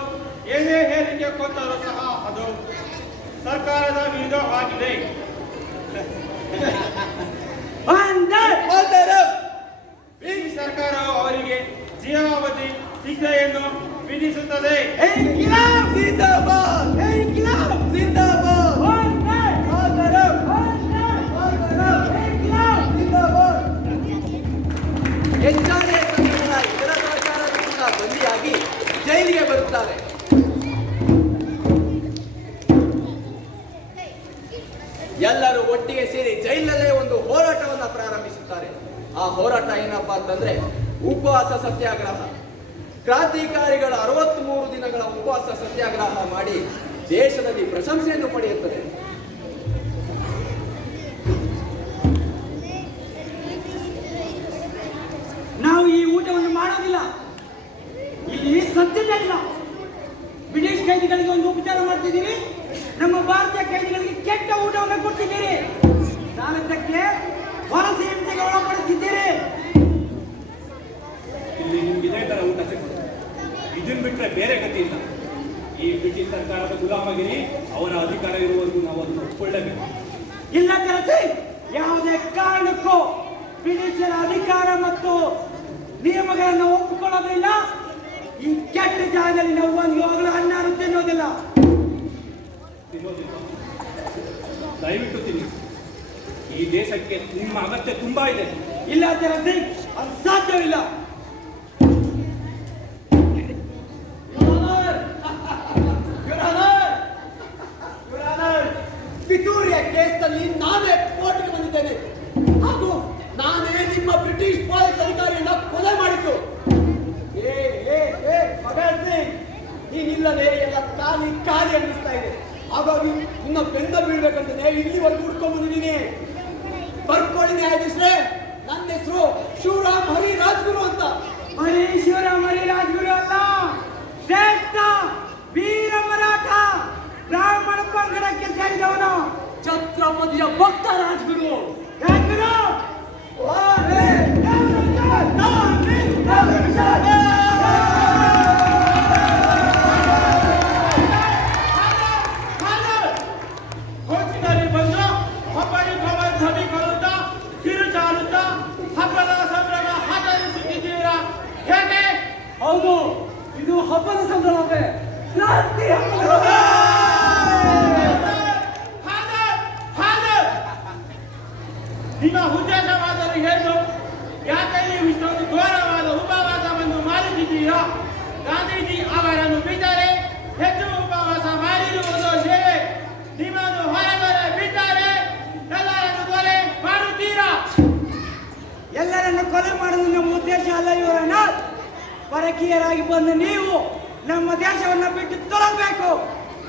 ಏನೇ ಹೇಳಿಕೆ ಕೊಟ್ಟರೂ ಸಹ ಅದು ಸರ್ಕಾರದ ವಿರುದ್ಧವಾಗಿದೆ. ಒಂದೇ ಮಾತರಂ. ಈ ಸರ್ಕಾರವು ಅವರಿಗೆ ಜೀವಾವಧಿ ಶಿಕ್ಷೆಯನ್ನು ವಿಧಿಸುತ್ತದೆ. ಇನ್ಕಿಲಾಬ್ ಜಿಂದಾಬಾದ್, ಇನ್ಕಿಲಾಬ್ ಜಿಂದಾಬಾದ್, ಒಂದೇ ಮಾತರಂ, ಒಂದೇ ಮಾತರಂ, ಇನ್ಕಿಲಾಬ್ ಜಿಂದಾಬಾದ್. ಹೆಚ್ಚಾಗಿ ಸಂಘಟನೆಗಳ ಇತರ ಸರ್ಕಾರದ ಕೂಡ ಬಂದಿಯಾಗಿ ಜೈಲಿಗೆ ಬರುತ್ತಾರೆ. ಎಲ್ಲರೂ ಒಟ್ಟಿಗೆ ಸೇರಿ ಜೈಲಲ್ಲೇ ಒಂದು ಹೋರಾಟವನ್ನು ಪ್ರಾರಂಭಿಸುತ್ತಾರೆ. ಆ ಹೋರಾಟ ಏನಪ್ಪಾ ಅಂತಂದ್ರೆ ಉಪವಾಸ ಸತ್ಯಾಗ್ರಹ. ಕ್ರಾಂತಿಕಾರಿಗಳ 63 ದಿನಗಳ ಉಪವಾಸ ಸತ್ಯಾಗ್ರಹ ಮಾಡಿ ದೇಶದಲ್ಲಿ ಪ್ರಶಂಸೆಯನ್ನು ಪಡೆಯುತ್ತದೆ. ನಾವು ಈ ಊಟವನ್ನು ಮಾಡೋದಿಲ್ಲ. ಇಲ್ಲಿ ಸ್ವಚ್ಛತೆ ಇಲ್ಲ. ಬ್ರಿಟಿಷ್ ಕೈದಿಗಳಿಗೆ ಒಂದು ಉಪಚಾರ ಮಾಡ್ತಿದ್ದೀರಿ, ನಮ್ಮ ಭಾರತೀಯ ಕೈದಿಗಳಿಗೆ ಕೆಟ್ಟ ಊಟವನ್ನು ಕೊಟ್ಟಿದ್ದೀರಿ. ಸಾಲದಕ್ಕೆ ವಲಸೆ ಹಿಂಸೆಗೆ ಒಳಪಡುತ್ತಿದ್ದೀರಿ. ಇಲ್ಲಿ ನಿಮ್ಗೆ ಇದೇ ತರ ಊಟ ಸಿಗ್ತದೆ. ಇದನ್ನ ಬಿಟ್ರೆ ಬೇರೆ ಗತಿ ಇಲ್ಲ. ಈ ಬ್ರಿಟಿಷ್ ಸರ್ಕಾರದ ಗುಲಾಮಗಿರಿ ಅವರ ಅಧಿಕಾರ ಇರುವವರೆಗೂ ನಾವು ಅದನ್ನು ಒಪ್ಪಿಕೊಳ್ಳಬೇಕು. ಇಲ್ಲ ಕೆಲಸ ಯಾವುದೇ ಕಾರಣಕ್ಕೂ ಬ್ರಿಟಿಷರ ಅಧಿಕಾರ ಮತ್ತು ನಿಯಮಗಳನ್ನು ಒಪ್ಪಿಕೊಳ್ಳೋದಿಲ್ಲ. ಈ ಕೆಟ್ಟ ಜಾಗದಲ್ಲಿ ನಾವು ಒಂದು ಯಾವಾಗಲೂ ಅನ್ನ ತಿನ್ನೋದಿಲ್ಲ. ತಿನ್ನೋದಿಲ್ಲ, ದಯವಿಟ್ಟು ತಿನ್ನಿ. ಈ ದೇಶಕ್ಕೆ ನಿಮ್ಮ ಅಗತ್ಯ ತುಂಬಾ ಇದೆ. ಇಲ್ಲ ಕೆಲಸ ಅದು ಸಾಧ್ಯವಿಲ್ಲ. ಪಿತೂರಿಯ ಕೇಸ್ನಲ್ಲಿ ನಾನೇ ಕೋರ್ಟ್ಗೆ ಬಂದಿದ್ದೇನೆ ಹಾಗೂ ನಾನೇ ನಿಮ್ಮ ಬ್ರಿಟಿಷ್ ಪೊಲೀಸ್ ಅಧಿಕಾರಿಯನ್ನ ಕೊಲೆ ಮಾಡಿದ್ದು. ಭಗತ್ ಸಿಂಗ್, ನೀನಿಲ್ಲದೆ ಎಲ್ಲ ಖಾಲಿ ಖಾಲಿ ಅನ್ನಿಸ್ತಾ ಇದೆ. ಹಾಗಾಗಿ ನಿನ್ನ ಬೆಂದ ಬೀಳ್ಬೇಕಂತಾನೆ ಇಲ್ಲಿವರೆಗೂ ಹುಡ್ಕೊಂಡ್ ಬಂದಿದ್ದೀನಿ. ಬರ್ಕೊಳ್ಳಿ ನ್ಯಾಯಾಧೀಶರೇ, ನನ್ನ ಹೆಸರು ಶಿವರಾಮ್ ಹರಿ ರಾಜ್ಗುರು ಅಂತ. ಹರಿ ಶಿವರಾಮ್ ಹರಿ ರಾಜ್ಗುರು ಅಲ್ಲ, ಶ್ರೇಷ್ಠ ವೀರ ಮರಾಠ ಬ್ರಾಹ್ಮಣ ಪಂಗಡಕ್ಕೆ ಸೇರಿದವನು ಛತ್ರಪತಿಯ ಭಕ್ತ ರಾಜ್ಗುರು. ರಾಜ್ಗುರು ಕೋಚಿನಲ್ಲಿ ಬಂದು ಒಬ್ಬರಿಗೊಬ್ಬ ಧಬಿಕೊಳ್ಳುತ್ತಾ ಕಿರುಚಾಡುತ್ತಾ ಹಬ್ಬದ ಸಂಭ್ರಮ ಆಚರಿಸುತ್ತಿದ್ದೀರಾ ಹೇಗೆ? ಹೌದು, ಇದು ಹಬ್ಬದ ಸಂಭ್ರಮವೇ, ಕ್ರಾಂತಿ ಹಬ್ಬದ. ನಿಮ್ಮ ಉದ್ದೇಶವಾದರೂ ಏನು? ಯಾಕೆ ನೀವು ಇಷ್ಟೊಂದು ಘೋರವಾದ ಉಪವಾಸವನ್ನು ಮಾಡುತ್ತಿದ್ದೀರಾ? ಗಾಂಧೀಜಿ ಅವರನ್ನು ಬಿಟ್ಟರೆ ಹೆಚ್ಚು ಉಪವಾಸ ಮಾಡಿರುವುದು ನೀವೇ. ನಿಮ್ಮನ್ನು ಹೊರಗಡೆ ಬಿಟ್ಟರೆ ಎಲ್ಲರನ್ನು ಕೊಲೆ ಮಾಡುತ್ತೀರಾ? ಎಲ್ಲರನ್ನು ಕೊಲೆ ಮಾಡುವುದು ನಮ್ಮ ಉದ್ದೇಶ ಅಲ್ಲ ಇವರನ್ನ. ಪರಕೀಯರಾಗಿ ಬಂದ ನೀವು ನಮ್ಮ ದೇಶವನ್ನು ಬಿಟ್ಟು ತೊಲಗಬೇಕು.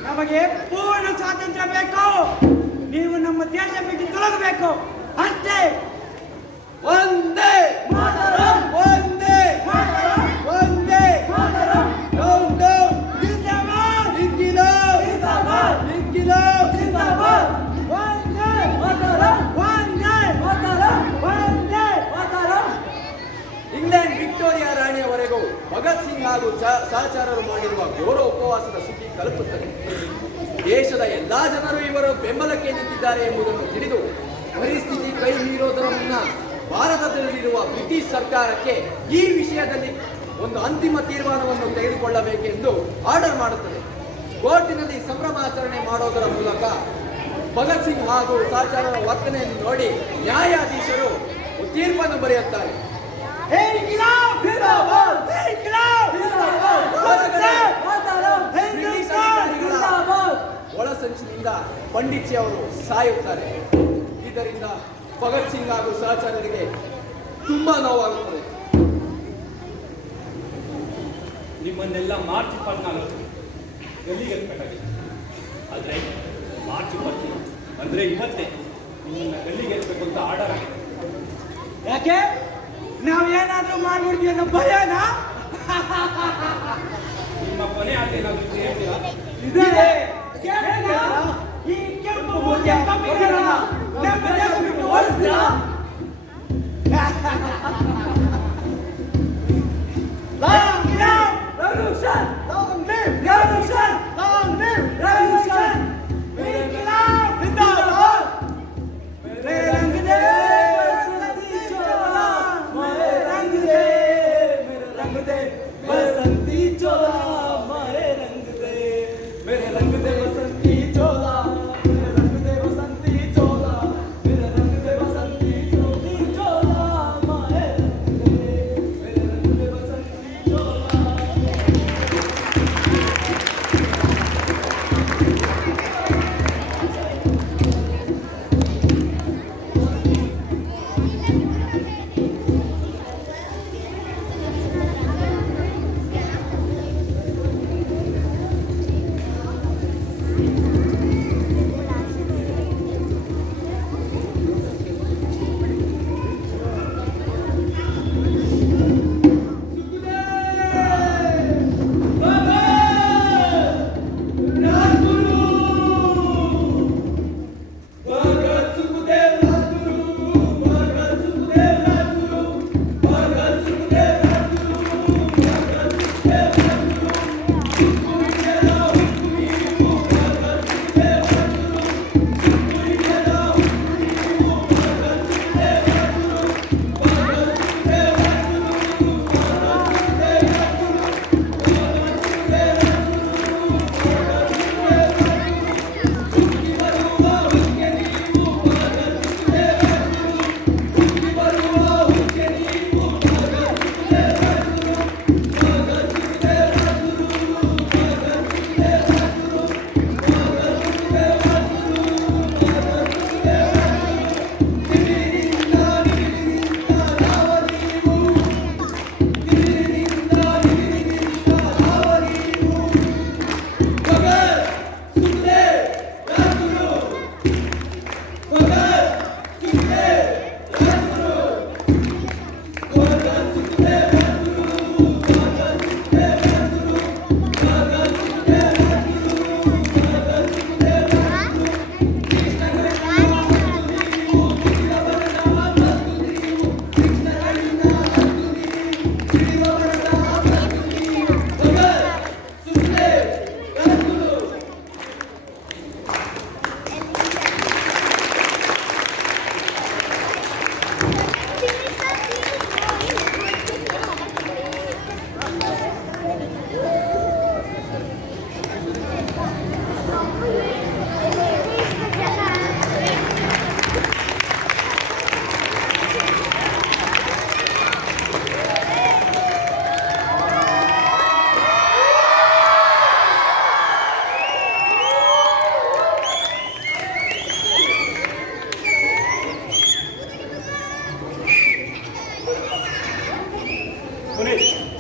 ನಮಗೆ ಪೂರ್ಣ ಸ್ವಾತಂತ್ರ್ಯ ಬೇಕು. ನೀವು ನಮ್ಮ ದೇಶ ಬಿಟ್ಟು ತೊಲಗಬೇಕು ಅಷ್ಟೇ. ಒಂದೇ ಮಾತರಂ, ಒಂದೇ ಮಾತರಂ, ಒಂದೇ ಮಾತರಂ. ಸಿಂಗ್ ಹಾಗೂ ಸಹಚರರು ಮಾಡಿರುವ ಘೋರ ಉಪವಾಸದ ಸುದ್ದಿ ತಲುಪುತ್ತದೆ. ದೇಶದ ಎಲ್ಲಾ ಜನರು ಇವರು ಬೆಂಬಲಕ್ಕೆ ನಿಂತಿದ್ದಾರೆ ಎಂಬುದನ್ನು ತಿಳಿದು ಪರಿಸ್ಥಿತಿ ಕೈ ಮೀರೋದರ ಮುನ್ನ ಭಾರತದಲ್ಲಿರುವ ಬ್ರಿಟಿಷ್ ಸರ್ಕಾರಕ್ಕೆ ಈ ವಿಷಯದಲ್ಲಿ ಒಂದು ಅಂತಿಮ ತೀರ್ಮಾನವನ್ನು ತೆಗೆದುಕೊಳ್ಳಬೇಕೆಂದು ಆರ್ಡರ್ ಮಾಡುತ್ತದೆ. ಕೋರ್ಟಿನಲ್ಲಿ ಸಂಭ್ರಮಾಚರಣೆ ಮಾಡೋದರ ಮೂಲಕ ಭಗತ್ ಸಿಂಗ್ ಹಾಗೂ ಸಹಚರರ ವರ್ತನೆಯನ್ನು ನೋಡಿ ನ್ಯಾಯಾಧೀಶರು ತೀರ್ಪನ್ನು ಬರೆಯುತ್ತಾರೆ. ಒಳಸಂಚಿನಿಂದ ಪಂಡಿತ್ಜಿ ಅವರು ಸಾಯುತ್ತಾರೆ. ಇದರಿಂದ ಭಗತ್ ಸಿಂಗ್ ಹಾಗೂ ಸಹಚರರಿಗೆ ತುಂಬಾ ನೋವಾಗುತ್ತದೆ. ನಿಮ್ಮನ್ನೆಲ್ಲ ಮಾರ್ಚ್ 14 ಗಲ್ಲಿಗೇರಿಸಬೇಕಾಗಿದೆ. ಆದರೆ ಮಾರ್ಚ್ 20 ಅಂದರೆ ಇವತ್ತೇ ನಿಮ್ಮನ್ನ ಗಲ್ಲಿಗೇರಿಸಬೇಕು ಅಂತ ಆರ್ಡರ್ ಆಗಿದೆ. ಯಾಕೆ ನಾವೇನಾದ್ರೂ ಮಾಡ್ಬಿಡ್ತೀವಿ ಅನ್ನೋ ಭಯನಾ? ನಿಮ್ಮ ಕೊನೆ ಆಟ ಏನಾದರೂ ಹೇಳ್ತೀರಾ? ಇದೆ. ಈ ಕೆಂಪು ಮೂತಿಯ ಕಮ್ಮಿಗಳನ್ನ ನಮ್ಮ ದೇಶ ಬಿಟ್ಟು ಓಡಿಸ್ತೀರಾ? Long live revolution! Long live revolution! Long live revolution! मेरे खिलाफ जिंदाबाद! मेरे रंग दे बसंती चोला, मेरे रंग दे बसंती चोला, मेरे रंग दे बसंती चोला, मेरे रंग दे बसंती चोला, मेरे रंग दे बसंती चोला, मेरे रंग दे बसंती चोला.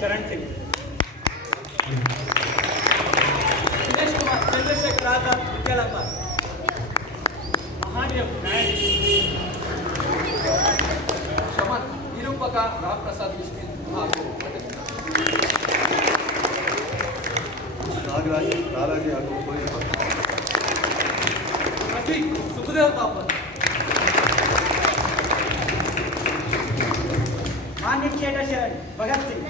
ಚರಣ್ ಸಿಂಗ್, ದಿನೇಶ್ ಕುಮಾರ್, ಚಂದ್ರಶೇಖರ್ ಆಜಾದ್, ವಿದ್ಯಾಲಂಬ, ಮಹಾದೇವ್ ನಾಯಕ್, ಶಮನ್, ನಿರೂಪಕ ರಾಮ್ ಪ್ರಸಾದ್ ಬಿಸ್ಮಿಲ್ ಹಾಗೂ ನಾಗರಾಜ್, ಲಾಲಾಜಿ ಹಾಗೂ ಪೊಲೀಸ್ ಪ್ರತೀಕ್, ಸುಖದೇವ್ ತಾಪನ್, ಮಾನ್ಯ ಶರಣ್ ಭಗತ್ ಸಿಂಗ್.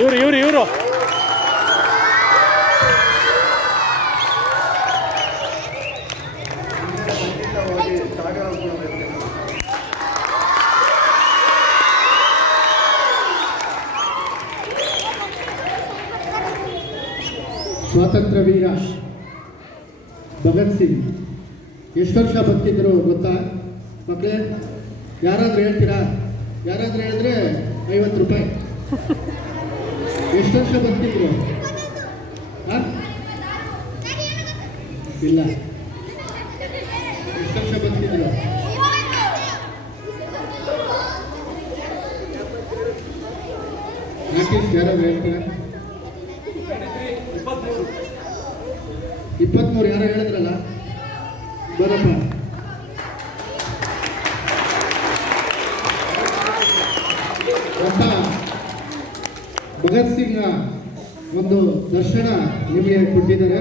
ಇವರು ಖಂಡಿತವಾಗಿ ಸಾಗರ ಉದ್ಯಮ ಇರ್ತದೆ. ಸ್ವಾತಂತ್ರ್ಯ ವೀರ ಭಗತ್ ಸಿಂಗ್ ಎಷ್ಟು ವರ್ಷ ಬದುಕಿದ್ರು ಗೊತ್ತಾ ಮಕ್ಕಳೇ? ಯಾರಾದರೂ ಹೇಳ್ತೀರಾ? ಯಾರಾದರೂ ಹೇಳಿದ್ರೆ 50 ರೂಪಾಯಿ. ಎಷ್ಟು ವರ್ಷ ಬದುಕಿದ್ರು? ಇಲ್ಲ, ಎಷ್ಟು ವರ್ಷ ಬದುಕಿದ್ರು? ರಾಕೇಶ್ ಯಾರಾದ್ರು ಹೇಳ್ತೀರಾ? 23 ಯಾರೋ ಹೇಳಿದ್ರಲ್ಲ, ಬರಪ್ಪ. ಅಂತ ಭಗತ್ ಸಿಂಗ್ ಒಂದು ದರ್ಶನ ನಿಮಗೆ ಕೊಟ್ಟಿದ್ದಾರೆ.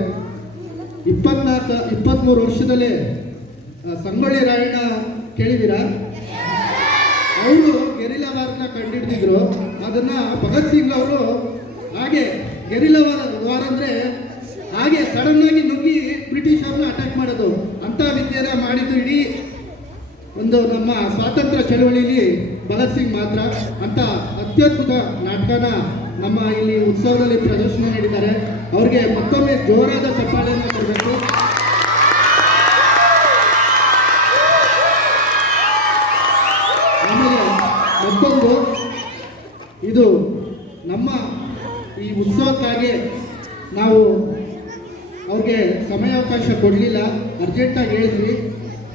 23 ವರ್ಷದಲ್ಲಿ ಸಂಗೊಳ್ಳಿ ರಾಯಣ್ಣ ಕೇಳಿದ್ದೀರಾ? ಅವರು ಗೆರಿಲ್ಲಾ ವಾರನ್ನ ಕಂಡುಹಿಡಿದಿದ್ರು. ಅದನ್ನ ಭಗತ್ ಸಿಂಗ್ ಅವರು ಹಾಗೆ ಗೆರಿಲ್ಲಾ ವಾರ ಅಂದರೆ ಹಾಗೆ ಸಡನ್ ಆಗಿ ನುಗ್ಗಿ ಬ್ರಿಟಿಷರ್ನ ಅಟ್ಯಾಕ್ ಮಾಡೋದು ಅಂತ ವಿದ್ಯೆನ ಮಾಡಿದ್ದು ಇಡೀ ಒಂದು ನಮ್ಮ ಸ್ವಾತಂತ್ರ್ಯ ಚಳವಳಿಯಲ್ಲಿ ಭಗತ್ ಸಿಂಗ್ ಮಾತ್ರ. ಅಂತ ಅತ್ಯದ್ಭುತ ನಾಟಕನ ನಮ್ಮ ಇಲ್ಲಿ ಉತ್ಸವದಲ್ಲಿ ಪ್ರದರ್ಶನ ನೀಡಿದ್ದಾರೆ. ಅವ್ರಿಗೆ ಮತ್ತೊಮ್ಮೆ ಜೋರಾದ ಚಪ್ಪಾಳೆಯನ್ನು ಕೊಡಬೇಕು. ಆಮೇಲೆ ಮತ್ತೊಂದು, ಇದು ನಮ್ಮ ಈ ಉತ್ಸವಕ್ಕಾಗಿ ನಾವು ಅವ್ರಿಗೆ ಸಮಯಾವಕಾಶ ಕೊಡಲಿಲ್ಲ, ಅರ್ಜೆಂಟಾಗಿ ಹೇಳಿದ್ವಿ.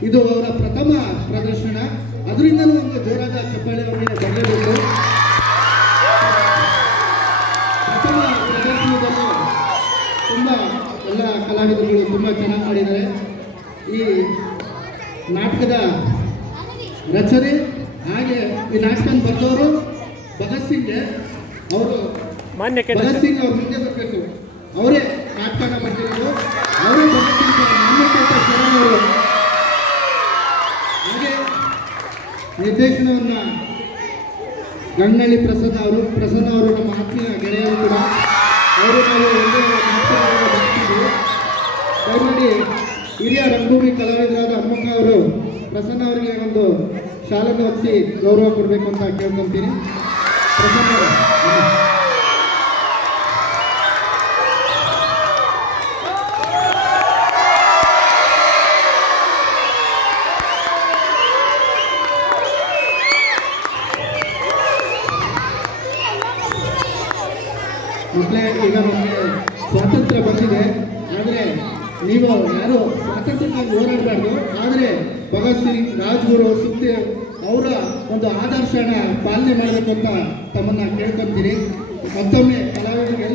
ಇದು ಅವರ ಪ್ರಥಮ ಪ್ರದರ್ಶನ, ಅದರಿಂದಲೂ ಒಂದು ಜೋರಾದ ಚಪ್ಪಾಳೆ ಅವರಿಗೆ ಬರಲೇಬೇಕು. ಪ್ರಥಮ ಪ್ರದರ್ಶನದಲ್ಲಿ ತುಂಬ ಎಲ್ಲ ಕಲಾವಿದರುಗಳು ತುಂಬ ಚೆನ್ನಾಗಿ ಮಾಡಿದ್ದಾರೆ. ಈ ನಾಟಕದ ರಚನೆ ಹಾಗೆ ಈ ನಾಟಕ ಬರೆದವರು ಭಗತ್ ಸಿಂಗ್ಗೆ, ಅವರು ಭಗತ್ ಸಿಂಗ್ ಅವ್ರ ಮುಂದೆ ಬರಬೇಕು, ಅವರೇ ನಾಟಕನ ಬರೆದಿರೋದು, ಅವರೇ ಭಗತ್ ಸಿಂಗ್ ಮಾನ್ಯತೆ ಶರಣವರು. ಹಾಗೆ ನಿರ್ದೇಶನವನ್ನು ಗಂಗಳ್ಳಿ ಪ್ರಸನ್ನ ಅವರು ನಮ್ಮ ಆತ್ಮೀಯ ಗೆಳೆಯರು ಕೂಡ. ಅವರು ನಾವು ಒಂದೇ ಬರ್ತಿದ್ವಿ. ದಯಮಾಡಿ ಹಿರಿಯ ರಂಗಭೂಮಿ ಕಲಾವಿದರಾದ ಹನುಮಕ್ಕ ಅವರು ಪ್ರಸನ್ನ ಅವರಿಗೆ ಒಂದು ಶಾಲನ್ನು ಹೊತ್ತಿಸಿ ಗೌರವ ಕೊಡಬೇಕು ಅಂತ ಕೇಳ್ಕೊತೀನಿ. ಪ್ರಸನ್ನ ಅವರು ಮಕ್ಕಳೇ, ಈಗ ನಮಗೆ ಸ್ವಾತಂತ್ರ್ಯ ಬಂದಿದೆ, ಆದರೆ ನೀವು ಯಾರು ಸ್ವಾತಂತ್ರ್ಯಕ್ಕಾಗಿ ಹೋರಾಡಬಾರ್ದು. ಆದರೆ ಭಗತ್ ಸಿಂಗ್, ರಾಜ್ಗುರು, ಸುಖದೇವ್ ಅವರ ಒಂದು ಆದರ್ಶನ ಪಾಲನೆ ಮಾಡಬೇಕು ಅಂತ ತಮ್ಮನ್ನು ಕೇಳ್ಕೊತೀನಿ. ಮತ್ತೊಮ್ಮೆ ಕಲಾವಿದರಿಗೆ